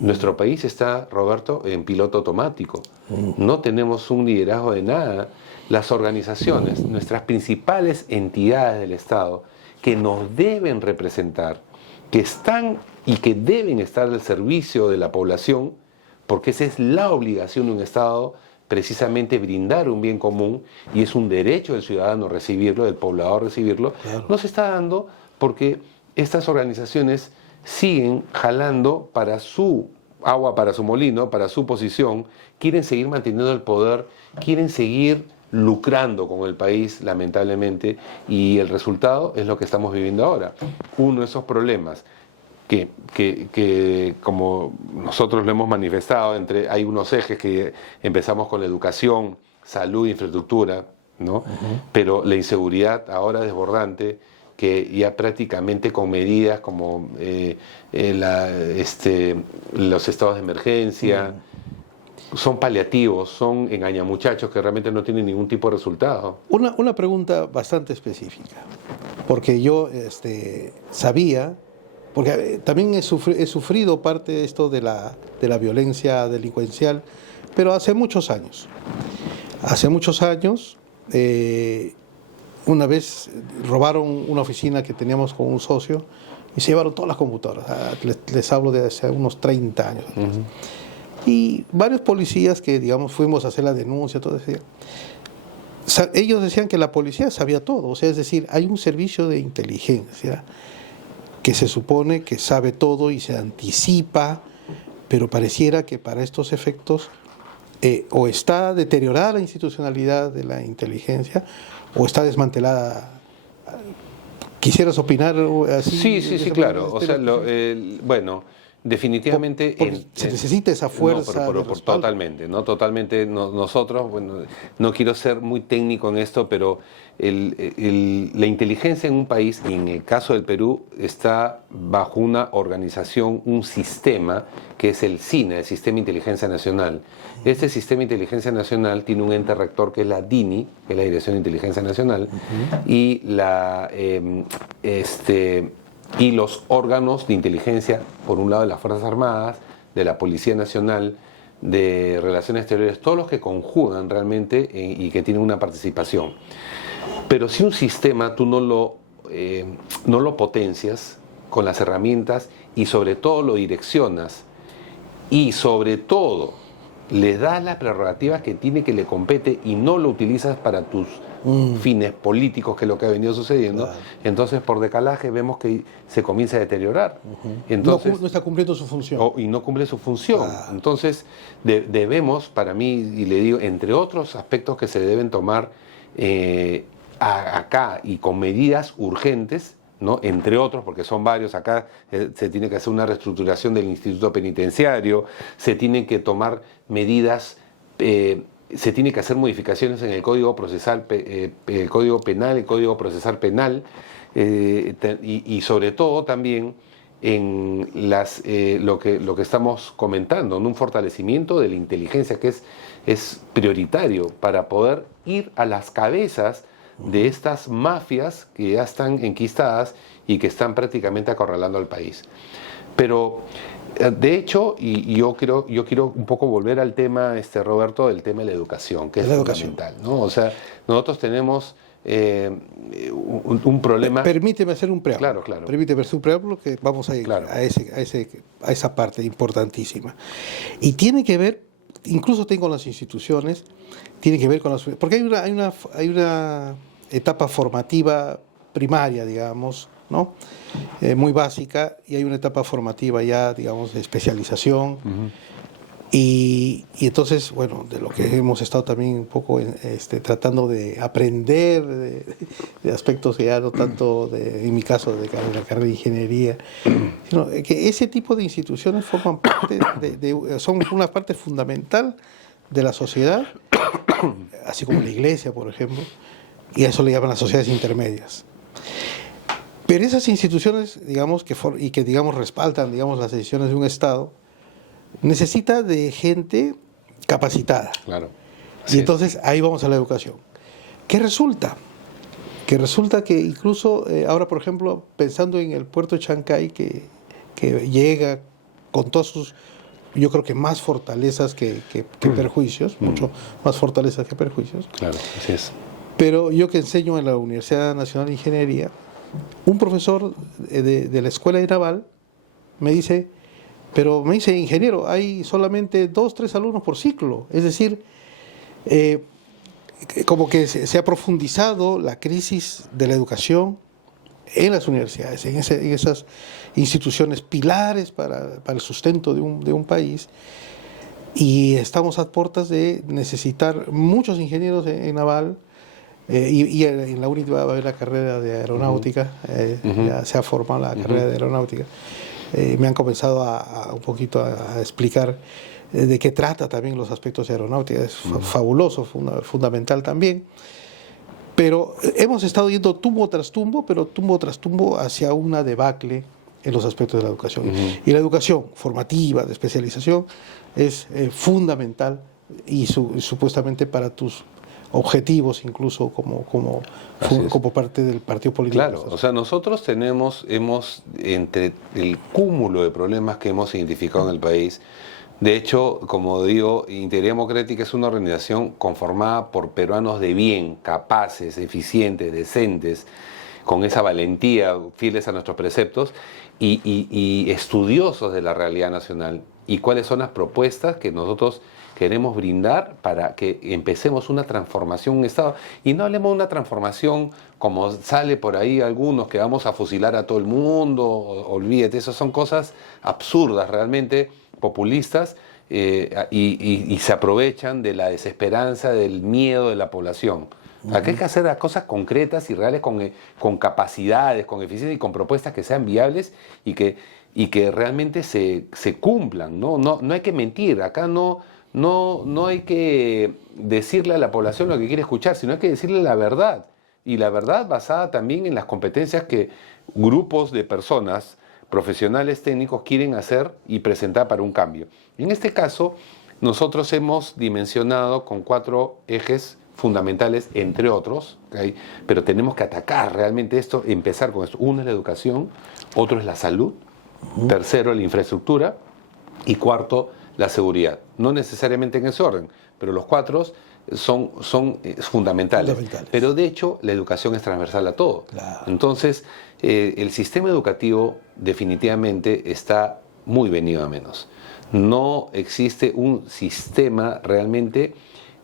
Nuestro país está, Roberto, en piloto automático. No tenemos un liderazgo de nada. Las organizaciones, nuestras principales entidades del Estado, que nos deben representar, que están y que deben estar al servicio de la población, porque esa es la obligación de un Estado, precisamente brindar un bien común, y es un derecho del ciudadano recibirlo, del poblador recibirlo, Claro. no se está dando porque estas organizaciones siguen jalando para su agua, para su molino, para su posición, quieren seguir manteniendo el poder, quieren seguir lucrando con el país, lamentablemente, y el resultado es lo que estamos viviendo ahora. Uno de esos problemas que como nosotros lo hemos manifestado, hay unos ejes que empezamos con la educación, salud, infraestructura, ¿no? Pero la inseguridad ahora desbordante, que ya prácticamente con medidas como los estados de emergencia, son paliativos, son engañamuchachos que realmente no tienen ningún tipo de resultado. Una pregunta bastante específica, porque yo sabía, porque también he sufrido parte de esto de la violencia delincuencial, pero hace muchos años. Hace muchos años, una vez robaron una oficina que teníamos con un socio y se llevaron todas las computadoras. Les hablo de hace unos 30 años. Y varios policías que, digamos, fuimos a hacer la denuncia, todo eso, ellos decían que la policía sabía todo. O sea, es decir, hay un servicio de inteligencia que se supone que sabe todo y se anticipa, pero pareciera que para estos efectos o está deteriorada la institucionalidad de la inteligencia o está desmantelada. ¿Quisieras opinar así? Sí, claro. O sea, bueno, definitivamente se necesita esa fuerza. No, totalmente, ¿no? Totalmente. Nosotros, bueno, no quiero ser muy técnico en esto, pero la inteligencia en un país, y en el caso del Perú, está bajo una organización, un sistema, que es el SINA, el Sistema de Inteligencia Nacional. Este Sistema de Inteligencia Nacional tiene un ente rector que es la DINI, que es la Dirección de Inteligencia Nacional, y y los órganos de inteligencia, por un lado de las Fuerzas Armadas, de la Policía Nacional, de Relaciones Exteriores, todos los que conjugan realmente y que tienen una participación. Pero si un sistema tú no lo potencias con las herramientas y sobre todo lo direccionas y sobre todo le das las prerrogativas que tiene, que le compete, y no lo utilizas para tus fines políticos, que es lo que ha venido sucediendo, claro, entonces por decalaje vemos que se comienza a deteriorar. Entonces, no está cumpliendo su función. Y no cumple su función. Claro. Entonces debemos, para mí, y le digo, entre otros aspectos que se deben tomar acá y con medidas urgentes, ¿no? Entre otros, porque son varios, acá se tiene que hacer una reestructuración del Instituto Penitenciario, se tienen que tomar medidas, se tiene que hacer modificaciones en el Código Procesal, el Código Penal, el Código Procesal Penal, y sobre todo también en lo que estamos comentando, en un fortalecimiento de la inteligencia, que es prioritario para poder ir a las cabezas de estas mafias que ya están enquistadas y que están prácticamente acorralando al país. Pero, de hecho, y yo quiero un poco volver al tema, Roberto, del tema de la educación, que es fundamental, ¿no? O sea, nosotros tenemos un problema. Permíteme hacer un preámbulo. Claro. Permíteme hacer un preámbulo, que vamos a ir a esa parte importantísima. Y tiene que ver, incluso con las instituciones, tiene que ver con las... Porque hay una etapa formativa primaria, digamos, ¿no? Muy básica, y hay una etapa formativa ya, digamos, de especialización. Y entonces, bueno, de lo que hemos estado también un poco tratando de aprender de aspectos ya no tanto, en mi caso, de la carrera de ingeniería, sino que ese tipo de instituciones forman parte son una parte fundamental de la sociedad, así como la iglesia, por ejemplo, y a eso le llaman las sociedades intermedias. Pero esas instituciones, digamos, que respaldan, digamos, las decisiones de un Estado, necesita de gente capacitada. Claro. Y entonces ahí vamos a la educación. ¿Qué resulta? Que resulta que incluso ahora, por ejemplo, pensando en el puerto de Chancay, que llega con todas sus, yo creo que más fortalezas que perjuicios, mucho más fortalezas que perjuicios. Claro, así es. Pero yo que enseño en la Universidad Nacional de Ingeniería, un profesor de la Escuela de Naval me dice, ingeniero, hay solamente 2, 3 alumnos por ciclo. Es decir, como que se ha profundizado la crisis de la educación en las universidades, en esas instituciones pilares para el sustento de un país, y estamos a puertas de necesitar muchos ingenieros en naval, y en la UNIT va a haber la carrera de aeronáutica, ya se ha formado la carrera de aeronáutica. Me han comenzado un poquito a explicar de qué trata también los aspectos de aeronáutica, es fabuloso, fundamental también. Pero hemos estado yendo tumbo tras tumbo, pero tumbo tras tumbo hacia una debacle en los aspectos de la educación. Y la educación formativa, de especialización, es fundamental y supuestamente para tus objetivos, incluso como parte del partido político. Claro, o sea, nosotros hemos, entre el cúmulo de problemas que hemos identificado en el país, de hecho, como digo, Integridad Democrática es una organización conformada por peruanos de bien, capaces, eficientes, decentes, con esa valentía, fieles a nuestros preceptos y estudiosos de la realidad nacional. Y cuáles son las propuestas que nosotros queremos brindar para que empecemos una transformación en un Estado. Y no hablemos de una transformación como sale por ahí algunos, que vamos a fusilar a todo el mundo, olvídate, esas son cosas absurdas realmente, populistas, y se aprovechan de la desesperanza, del miedo de la población. Acá hay que hacer las cosas concretas y reales, con capacidades, con eficiencia y con propuestas que sean viables y que realmente se cumplan, ¿no? No hay que mentir, acá no hay que decirle a la población lo que quiere escuchar, sino hay que decirle la verdad. Y la verdad basada también en las competencias que grupos de personas, profesionales técnicos, quieren hacer y presentar para un cambio. En este caso, nosotros hemos dimensionado con 4 ejes fundamentales, entre otros, ¿okay? Pero tenemos que atacar realmente esto, empezar con esto. Uno es la educación, otro es la salud, tercero la infraestructura y cuarto la seguridad. No necesariamente en ese orden, pero los 4 son fundamentales. Pero de hecho la educación es transversal a todo. Claro. Entonces el sistema educativo definitivamente está muy venido a menos. No existe un sistema realmente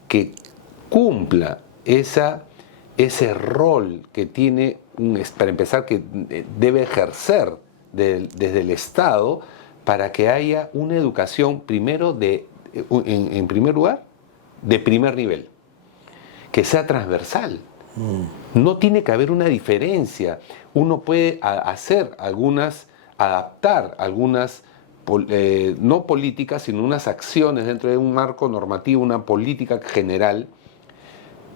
que cumpla ese rol que tiene, para empezar, que debe ejercer desde el Estado para que haya una educación, primero, en primer lugar, de primer nivel, que sea transversal. No tiene que haber una diferencia. Uno puede adaptar algunas, no políticas, sino unas acciones dentro de un marco normativo, una política general,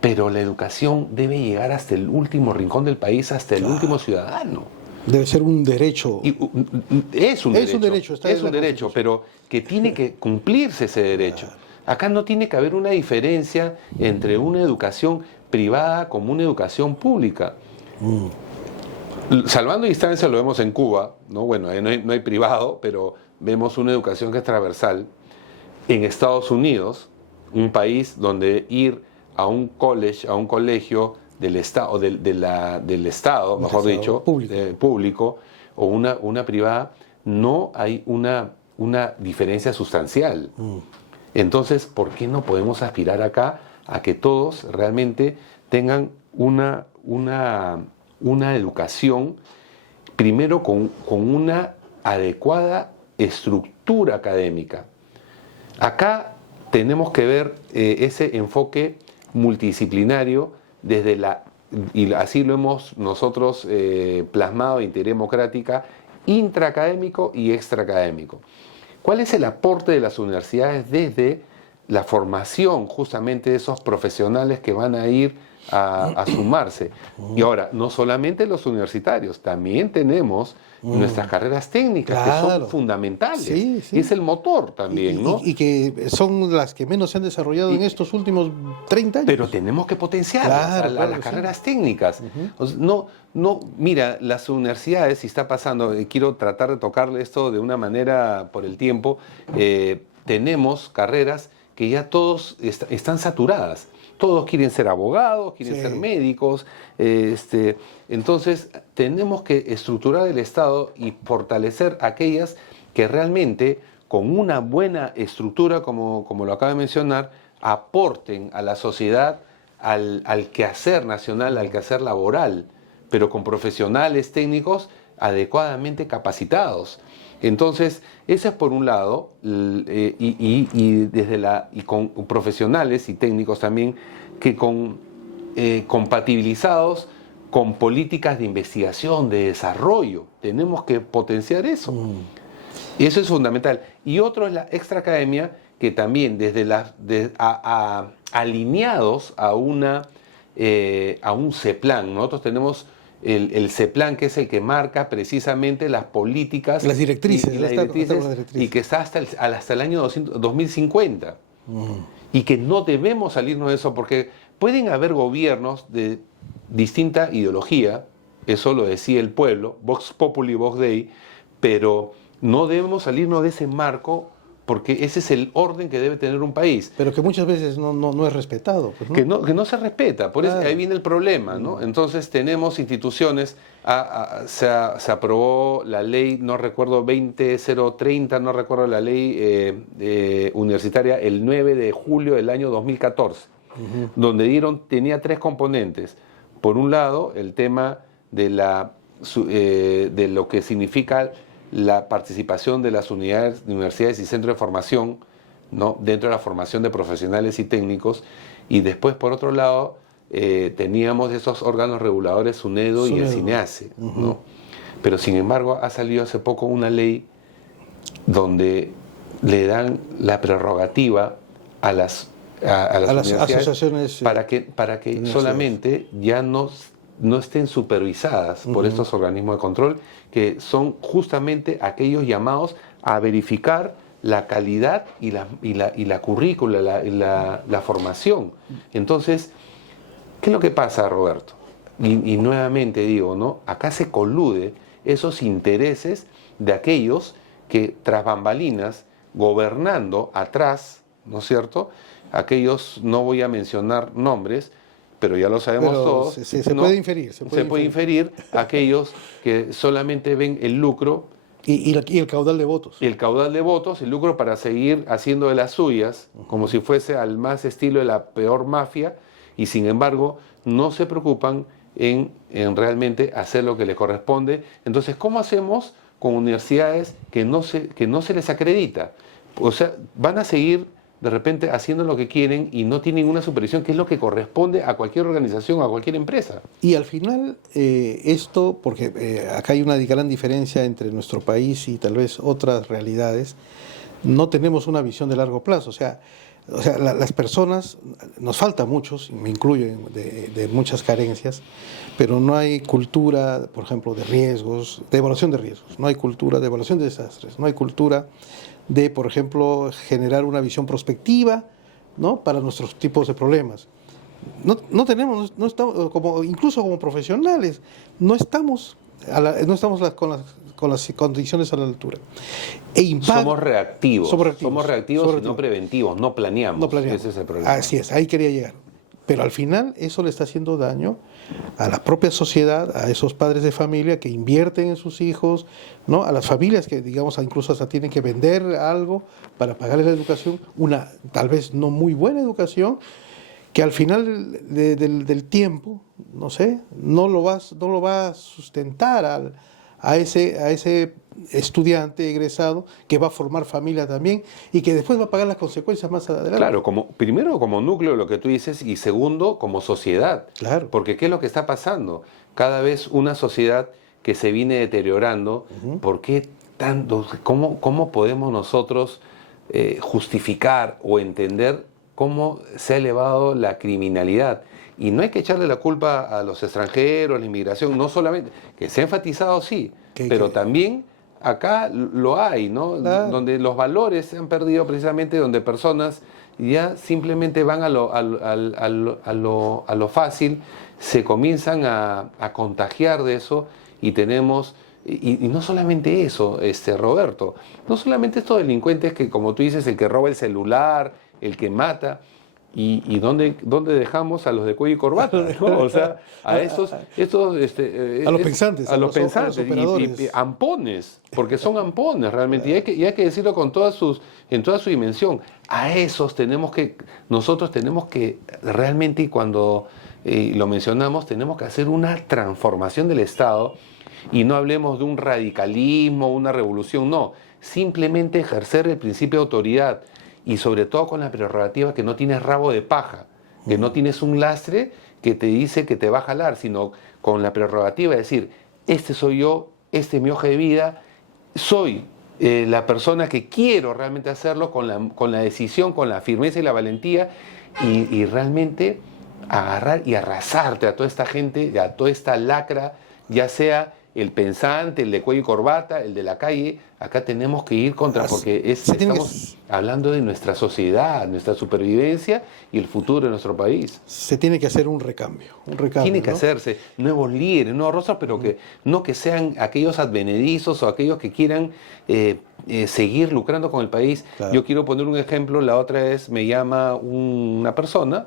pero la educación debe llegar hasta el último rincón del país, hasta el último ciudadano. Debe ser un derecho. Es un derecho, pero que tiene que cumplirse ese derecho. Acá no tiene que haber una diferencia entre una educación privada como una educación pública. Salvando distancia, lo vemos en Cuba, ¿no? Bueno, no hay privado, pero vemos una educación que es transversal. En Estados Unidos, un país donde ir a un college, a un colegio del Estado, del Estado, mejor dicho, público, o una privada, no hay una diferencia sustancial. Entonces, ¿por qué no podemos aspirar acá a que todos realmente tengan una educación, primero con una adecuada estructura académica? Acá tenemos que ver ese enfoque multidisciplinario y así lo hemos nosotros plasmado en Integridad Democrática, intraacadémico y extraacadémico. ¿Cuál es el aporte de las universidades desde la formación justamente de esos profesionales que van a ir a sumarse? Y ahora, no solamente los universitarios, también tenemos nuestras carreras técnicas, que son fundamentales. Sí. Y es el motor también, ¿no? Y que son las que menos se han desarrollado en estos últimos 30 años. Pero tenemos que potenciarlas, a las carreras técnicas. O sea, mira, las universidades, si está pasando, quiero tratar de tocarle esto de una manera por el tiempo, tenemos carreras que ya todos están saturadas. Todos quieren ser abogados, quieren ser médicos. Entonces, tenemos que estructurar el Estado y fortalecer aquellas que realmente, con una buena estructura, como lo acaba de mencionar, aporten a la sociedad, al quehacer nacional, al quehacer laboral, pero con profesionales técnicos adecuadamente capacitados. Entonces, eso es por un lado, y con profesionales y técnicos también que compatibilizados con políticas de investigación, de desarrollo. Tenemos que potenciar eso. Y eso es fundamental. Y otro es la extra academia, que también alineados a un CEPLAN. Nosotros tenemos el CEPLAN, que es el que marca precisamente las políticas, las directrices, y que está hasta el año 2050. Y que no debemos salirnos de eso, porque pueden haber gobiernos de distinta ideología, eso lo decía el pueblo, Vox Populi, Vox Dei, pero no debemos salirnos de ese marco, porque ese es el orden que debe tener un país. Pero que muchas veces no es respetado. Pues, ¿no? Que no se respeta, por eso ahí viene el problema, ¿no? Entonces tenemos instituciones, se aprobó la ley, no recuerdo, 20030, no recuerdo la ley universitaria, el 9 de julio del año 2014, donde tenía 3 componentes. Por un lado, el tema de lo que significa la participación de las universidades y centros de formación, ¿no?, dentro de la formación de profesionales y técnicos, y después, por otro lado, teníamos esos órganos reguladores, SUNEDO y el CINEACE, ¿no? Pero sin embargo ha salido hace poco una ley donde le dan la prerrogativa a las asociaciones para que solamente ya no estén supervisadas por estos organismos de control, que son justamente aquellos llamados a verificar la calidad y la currícula, la formación. Entonces, ¿qué es lo que pasa, Roberto? Y nuevamente digo, ¿no? Acá se colude esos intereses de aquellos que, tras bambalinas, gobernando atrás, ¿no es cierto?, aquellos, no voy a mencionar nombres, pero ya lo sabemos todos. Se puede inferir. Se puede inferir aquellos que solamente ven el lucro. Y el caudal de votos. Y el caudal de votos, el lucro para seguir haciendo de las suyas, como si fuese al más estilo de la peor mafia, y sin embargo no se preocupan en realmente hacer lo que les corresponde. Entonces, ¿cómo hacemos con universidades que no se les acredita? O sea, van a seguir de repente haciendo lo que quieren y no tienen ninguna supervisión, que es lo que corresponde a cualquier organización, a cualquier empresa. Y al final, esto, porque acá hay una gran diferencia entre nuestro país y tal vez otras realidades, no tenemos una visión de largo plazo. O sea, las personas, nos falta muchos, y me incluyo, de muchas carencias, pero no hay cultura, por ejemplo, de riesgos, de evaluación de riesgos, no hay cultura de evaluación de desastres, no hay cultura de, por ejemplo, generar una visión prospectiva, ¿no?, para nuestros tipos de problemas. No tenemos, no estamos, incluso como profesionales, no estamos con las condiciones a la altura. Somos reactivos y no preventivos, no planeamos. Ese es el problema. Así es, ahí quería llegar. Pero al final eso le está haciendo daño a la propia sociedad, a esos padres de familia que invierten en sus hijos, ¿no?, a las familias que, digamos, incluso hasta tienen que vender algo para pagarles la educación, una tal vez no muy buena educación, que al final del tiempo, no sé, no lo va a sustentar a ese estudiante egresado, que va a formar familia también y que después va a pagar las consecuencias más adelante. Claro, primero como núcleo lo que tú dices, y segundo como sociedad. Claro. Porque ¿qué es lo que está pasando? Cada vez una sociedad que se viene deteriorando. ¿Por qué tanto? ¿Cómo podemos nosotros justificar o entender cómo se ha elevado la criminalidad? Y no hay que echarle la culpa a los extranjeros, a la inmigración, no solamente, que se ha enfatizado, sí, pero también acá lo hay, ¿no? Claro. Donde los valores se han perdido, precisamente donde personas ya simplemente van a lo fácil, se comienzan a contagiar de eso, y tenemos, y no solamente eso, Roberto, no solamente estos delincuentes que, como tú dices, el que roba el celular, el que mata, ¿Y dónde dejamos a los de cuello y corbata? ¿No? O sea, a a los pensantes, a los pensantes, operadores. y ampones, porque son ampones realmente, y hay que decirlo en toda su dimensión. A esos nosotros tenemos que realmente, y cuando lo mencionamos, tenemos que hacer una transformación del Estado, y no hablemos de un radicalismo, una revolución, no, simplemente ejercer el principio de autoridad, y sobre todo con la prerrogativa que no tienes rabo de paja, que no tienes un lastre que te dice que te va a jalar, sino con la prerrogativa de decir, este soy yo, este es mi hoja de vida, soy la persona que quiero realmente hacerlo con la decisión, con la firmeza y la valentía, y realmente agarrar y arrasarte a toda esta gente, a toda esta lacra, ya sea el pensante, el de cuello y corbata, el de la calle. Acá tenemos que ir contra, porque estamos hablando de nuestra sociedad, nuestra supervivencia y el futuro de nuestro país. Se tiene que hacer un recambio. Tiene que hacerse nuevos líderes, nuevos rostros, pero no que sean aquellos advenedizos o aquellos que quieran seguir lucrando con el país. Claro. Yo quiero poner un ejemplo. La otra vez me llama una persona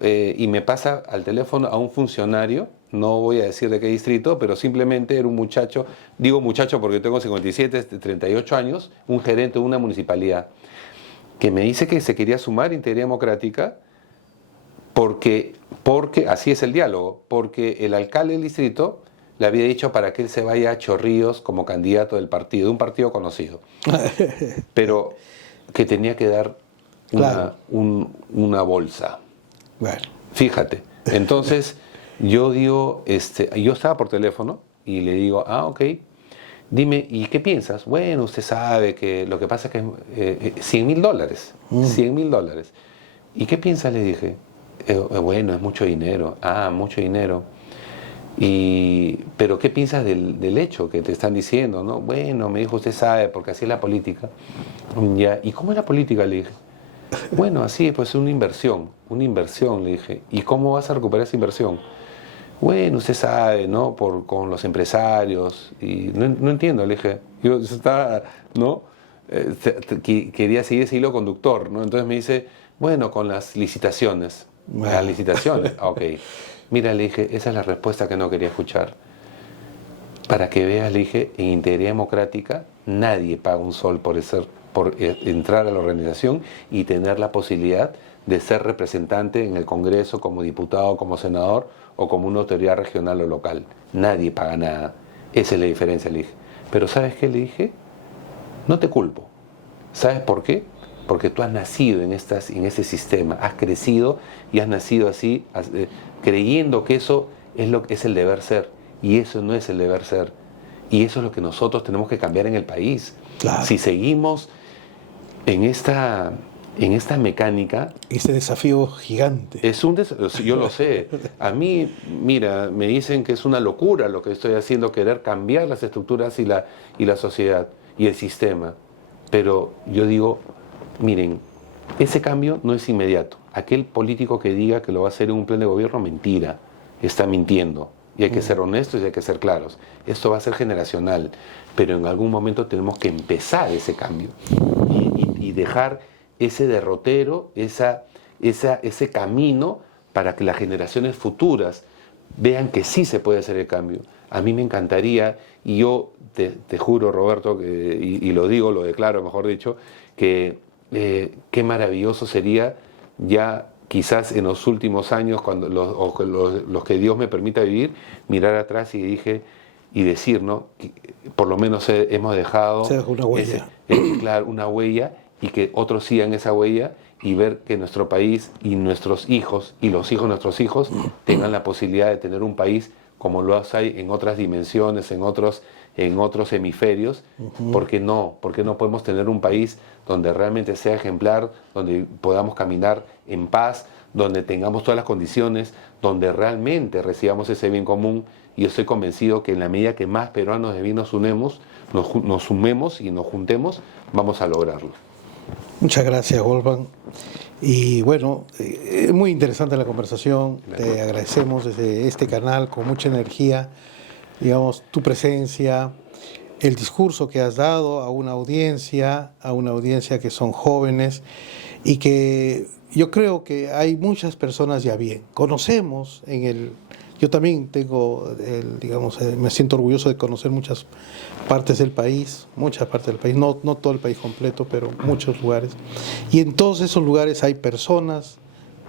y me pasa al teléfono a un funcionario. No voy a decir de qué distrito, pero simplemente era un muchacho, digo muchacho porque tengo 57, 38 años, un gerente de una municipalidad, que me dice que se quería sumar a Integridad Democrática porque así es el diálogo, porque el alcalde del distrito le había dicho para que él se vaya a Chorrillos como candidato del partido, de un partido conocido, pero que tenía que dar una bolsa. Bueno. Fíjate, entonces... Yo digo, yo estaba por teléfono y le digo, ok, dime, ¿y qué piensas? Bueno, usted sabe que lo que pasa es que es $100,000, $100,000. ¿Y qué piensas? Le dije, bueno, es mucho dinero, mucho dinero. Pero ¿qué piensas del hecho que te están diciendo? ¿No? Bueno, me dijo, usted sabe, porque así es la política. Ya, ¿y cómo es la política? Le dije. Bueno, así pues una inversión, le dije. ¿Y cómo vas a recuperar esa inversión? Bueno, usted sabe, ¿no? Con los empresarios. Y no entiendo, le dije. Yo estaba, ¿no? Quería seguir ese hilo conductor, ¿no? Entonces me dice, bueno, con las licitaciones. Bueno. Las licitaciones, ok. Mira, le dije, esa es la respuesta que no quería escuchar. Para que veas, le dije, en Integridad Democrática nadie paga un sol por entrar a la organización y tener la posibilidad de ser representante en el Congreso como diputado, como senador o como una autoridad regional o local. Nadie paga nada. Esa es la diferencia, le dije. Pero ¿sabes qué? Le dije, no te culpo. ¿Sabes por qué? Porque tú has nacido en ese sistema, has crecido y has nacido así, creyendo que eso es el deber ser. Y eso no es el deber ser. Y eso es lo que nosotros tenemos que cambiar en el país. Claro. Si seguimos en esta mecánica... Ese desafío gigante. Yo lo sé. A mí, mira, me dicen que es una locura lo que estoy haciendo, querer cambiar las estructuras y la sociedad y el sistema. Pero yo digo, miren, ese cambio no es inmediato. Aquel político que diga que lo va a hacer en un plan de gobierno, mentira, está mintiendo. Y hay que ser honestos y hay que ser claros. Esto va a ser generacional, pero en algún momento tenemos que empezar ese cambio y dejar ese derrotero, ese camino para que las generaciones futuras vean que sí se puede hacer el cambio. A mí me encantaría, y yo te juro, Roberto, y lo digo, lo declaro, mejor dicho, que qué maravilloso sería ya quizás en los últimos años, cuando los que Dios me permita vivir, mirar atrás y decir, ¿no? Que por lo menos hemos dejado una huella. Claro, una huella, y que otros sigan esa huella y ver que nuestro país y nuestros hijos y los hijos de nuestros hijos tengan la posibilidad de tener un país como lo hay en otras dimensiones, en otros hemisferios. ¿Por qué no? ¿Por qué no podemos tener un país donde realmente sea ejemplar, donde podamos caminar en paz, donde tengamos todas las condiciones, donde realmente recibamos ese bien común? Y yo estoy convencido que en la medida que más peruanos de bien nos sumemos y nos juntemos, vamos a lograrlo. Muchas gracias, Wolfgang. Y bueno, es muy interesante la conversación. Te agradecemos desde este canal con mucha energía, digamos, tu presencia, el discurso que has dado a una audiencia que son jóvenes y que yo creo que hay muchas personas ya bien. Conocemos yo también tengo, digamos, me siento orgulloso de conocer muchas partes del país, no todo el país completo, pero muchos lugares. Y en todos esos lugares hay personas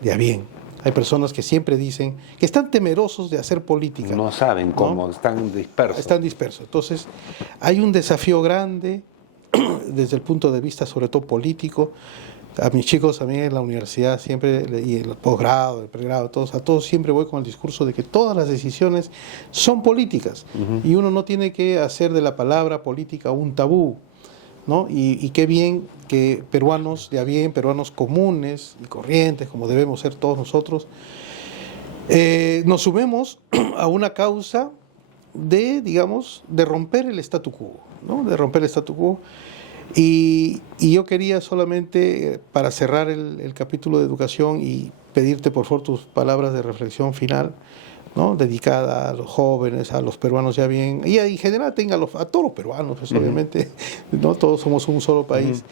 de a bien. Hay personas que siempre dicen que están temerosos de hacer política. No saben cómo, ¿no? están dispersos. Están dispersos. Entonces, hay un desafío grande desde el punto de vista, sobre todo político. A mis chicos también en la universidad siempre, y en el posgrado, el pregrado, a todos siempre voy con el discurso de que todas las decisiones son políticas y uno no tiene que hacer de la palabra política un tabú, ¿no? Y qué bien que peruanos de a bien, peruanos comunes y corrientes, como debemos ser todos nosotros, nos sumemos a una causa digamos, de romper el statu quo, ¿no? De romper el statu quo. Y yo quería solamente, para cerrar el capítulo de educación y pedirte por favor tus palabras de reflexión final, ¿no? Dedicada a los jóvenes, a los peruanos ya bien, y en general a todos los peruanos, pues, obviamente, ¿no? Todos somos un solo país.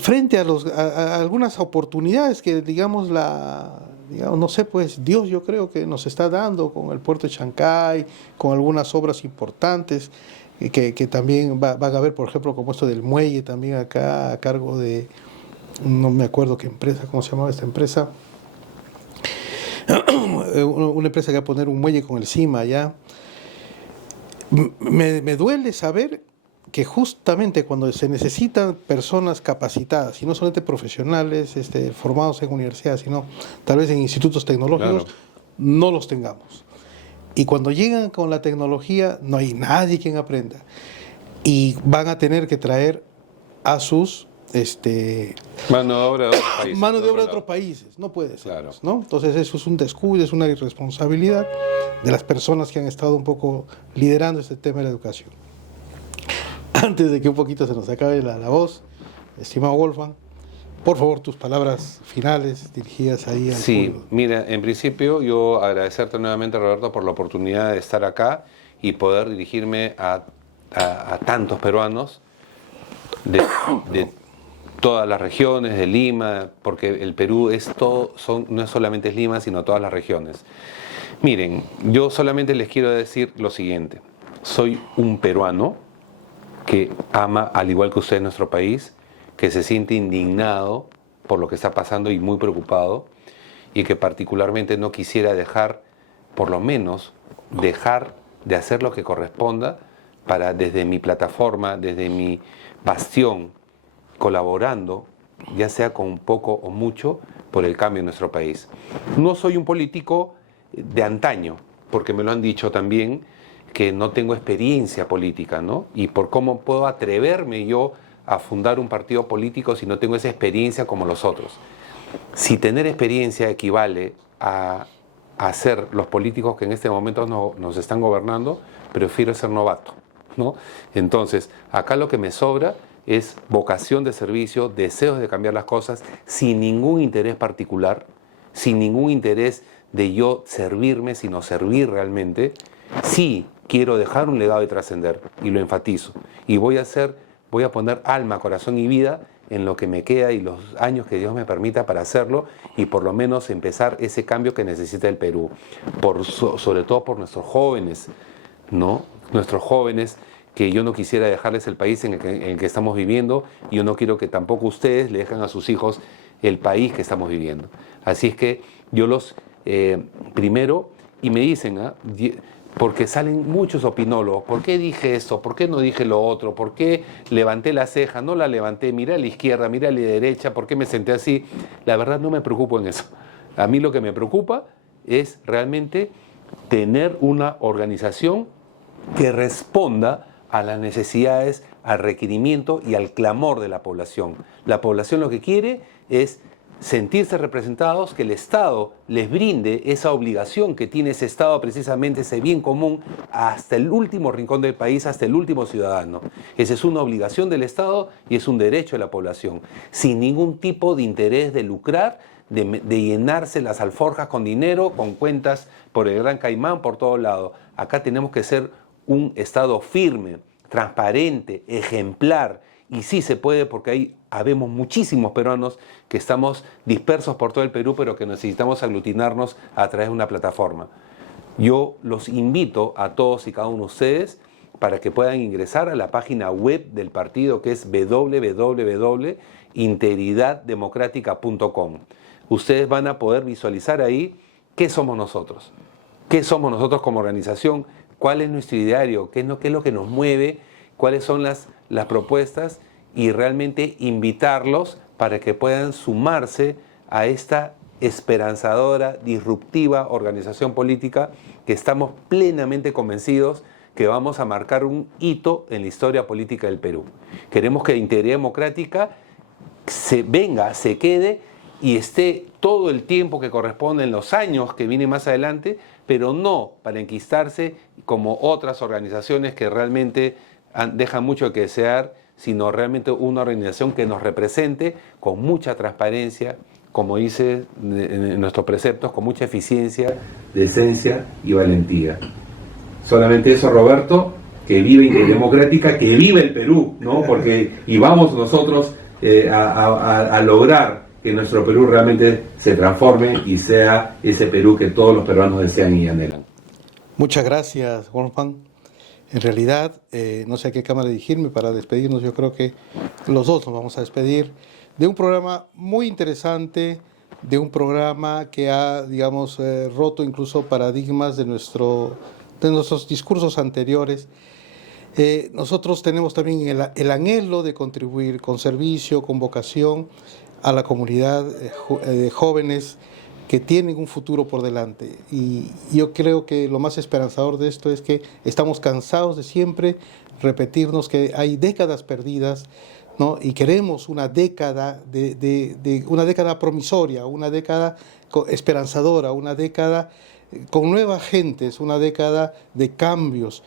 Frente a algunas oportunidades que, digamos, no sé, pues Dios yo creo que nos está dando con el puerto de Chancay, con algunas obras importantes, que también van a haber, por ejemplo, como esto del muelle también acá a cargo de, no me acuerdo qué empresa, cómo se llamaba esta empresa, una empresa que va a poner un muelle con el CIMA allá. Me duele saber que justamente cuando se necesitan personas capacitadas, y no solamente profesionales formados en universidades, sino tal vez en institutos tecnológicos, claro, no los tengamos. Y cuando llegan con la tecnología, no hay nadie quien aprenda. Y van a tener que traer a sus mano de obra de otros países. Mano de obra de otros países. No puede ser. Claro. ¿No? Entonces eso es un descuido, es una irresponsabilidad de las personas que han estado un poco liderando este tema de la educación. Antes de que un poquito se nos acabe la voz, estimado Wolfgang, por favor, tus palabras finales dirigidas ahí al público. Mira, en principio yo agradecerte nuevamente, Roberto, por la oportunidad de estar acá y poder dirigirme a tantos peruanos de todas las regiones, de Lima, porque el Perú no es solamente Lima, sino todas las regiones. Miren, yo solamente les quiero decir lo siguiente. Soy un peruano que ama, al igual que usted, nuestro país, que se siente indignado por lo que está pasando y muy preocupado, y que particularmente no quisiera por lo menos, dejar de hacer lo que corresponda para, desde mi plataforma, desde mi bastión, colaborando, ya sea con poco o mucho, por el cambio en nuestro país. No soy un político de antaño, porque me lo han dicho también, que no tengo experiencia política, ¿no? Y por cómo puedo atreverme yo a fundar un partido político si no tengo esa experiencia como los otros. Si tener experiencia equivale a ser los políticos que en este momento nos están gobernando, prefiero ser novato, ¿no? Entonces, acá lo que me sobra es vocación de servicio, deseos de cambiar las cosas, sin ningún interés particular, sin ningún interés de yo servirme, sino servir realmente. Sí, quiero dejar un legado y trascender, y lo enfatizo. Y voy a poner alma, corazón y vida en lo que me queda y los años que Dios me permita para hacerlo, y por lo menos empezar ese cambio que necesita el Perú, sobre todo por nuestros jóvenes, ¿no? Nuestros jóvenes, que yo no quisiera dejarles el país en el que estamos viviendo, y yo no quiero que tampoco ustedes le dejen a sus hijos el país que estamos viviendo. Así es que yo primero, y me dicen, porque salen muchos opinólogos, ¿por qué dije esto? ¿Por qué no dije lo otro? ¿Por qué levanté la ceja? No la levanté, miré a la izquierda, miré a la derecha, ¿por qué me senté así? La verdad no me preocupo en eso. A mí lo que me preocupa es realmente tener una organización que responda a las necesidades, al requerimiento y al clamor de la población. La población lo que quiere es sentirse representados, que el Estado les brinde esa obligación que tiene ese Estado, precisamente ese bien común, hasta el último rincón del país, hasta el último ciudadano. Esa es una obligación del Estado y es un derecho de la población, sin ningún tipo de interés de lucrar, de llenarse las alforjas con dinero, con cuentas por el Gran Caimán, por todo lado. Acá tenemos que ser un Estado firme, transparente, ejemplar, y sí se puede porque ahí habemos muchísimos peruanos que estamos dispersos por todo el Perú, pero que necesitamos aglutinarnos a través de una plataforma. Yo los invito a todos y cada uno de ustedes para que puedan ingresar a la página web del partido, que es www.integridaddemocratica.com. Ustedes van a poder visualizar ahí qué somos nosotros como organización, cuál es nuestro ideario, qué es lo que nos mueve, cuáles son las propuestas, y realmente invitarlos para que puedan sumarse a esta esperanzadora, disruptiva organización política que estamos plenamente convencidos que vamos a marcar un hito en la historia política del Perú. Queremos que la Integridad Democrática se quede y esté todo el tiempo que corresponde en los años que vienen más adelante, pero no para enquistarse como otras organizaciones que realmente dejan mucho que desear, sino realmente una organización que nos represente con mucha transparencia, como dice en nuestros preceptos, con mucha eficiencia, decencia y valentía. Solamente eso, Roberto, que vive Integridad Democrática, que vive el Perú, ¿no? Y vamos nosotros a lograr que nuestro Perú realmente se transforme y sea ese Perú que todos los peruanos desean y anhelan. Muchas gracias, Wolfgang. En realidad, no sé a qué cámara dirigirme para despedirnos. Yo creo que los dos nos vamos a despedir de un programa muy interesante, de un programa que ha, digamos, roto incluso paradigmas de nuestros discursos anteriores. Nosotros tenemos también el anhelo de contribuir con servicio, con vocación a la comunidad de jóvenes que tienen un futuro por delante. Y yo creo que lo más esperanzador de esto es que estamos cansados de siempre repetirnos que hay décadas perdidas, ¿no? Y queremos una década una década promisoria, una década esperanzadora, una década con nuevas gentes, una década de cambios.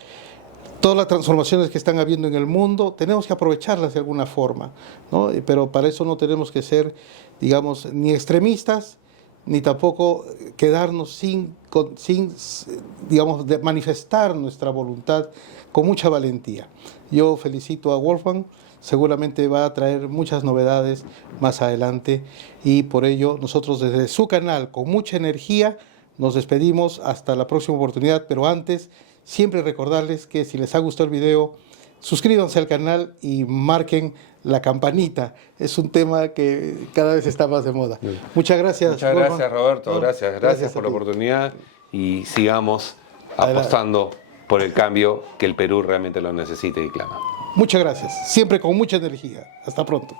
Todas las transformaciones que están habiendo en el mundo tenemos que aprovecharlas de alguna forma, ¿no? Pero para eso no tenemos que ser, digamos, ni extremistas, ni tampoco quedarnos sin digamos, de manifestar nuestra voluntad con mucha valentía. Yo felicito a Wolfgang, seguramente va a traer muchas novedades más adelante, y por ello nosotros desde su canal, con mucha energía, nos despedimos hasta la próxima oportunidad, pero antes, siempre recordarles que si les ha gustado el video, suscríbanse al canal y marquen la campanita. Es un tema que cada vez está más de moda. Muchas gracias. Muchas gracias, Roberto. No, gracias por la oportunidad, y sigamos apostando por el cambio que el Perú realmente lo necesita y clama. Muchas gracias. Siempre con mucha energía. Hasta pronto.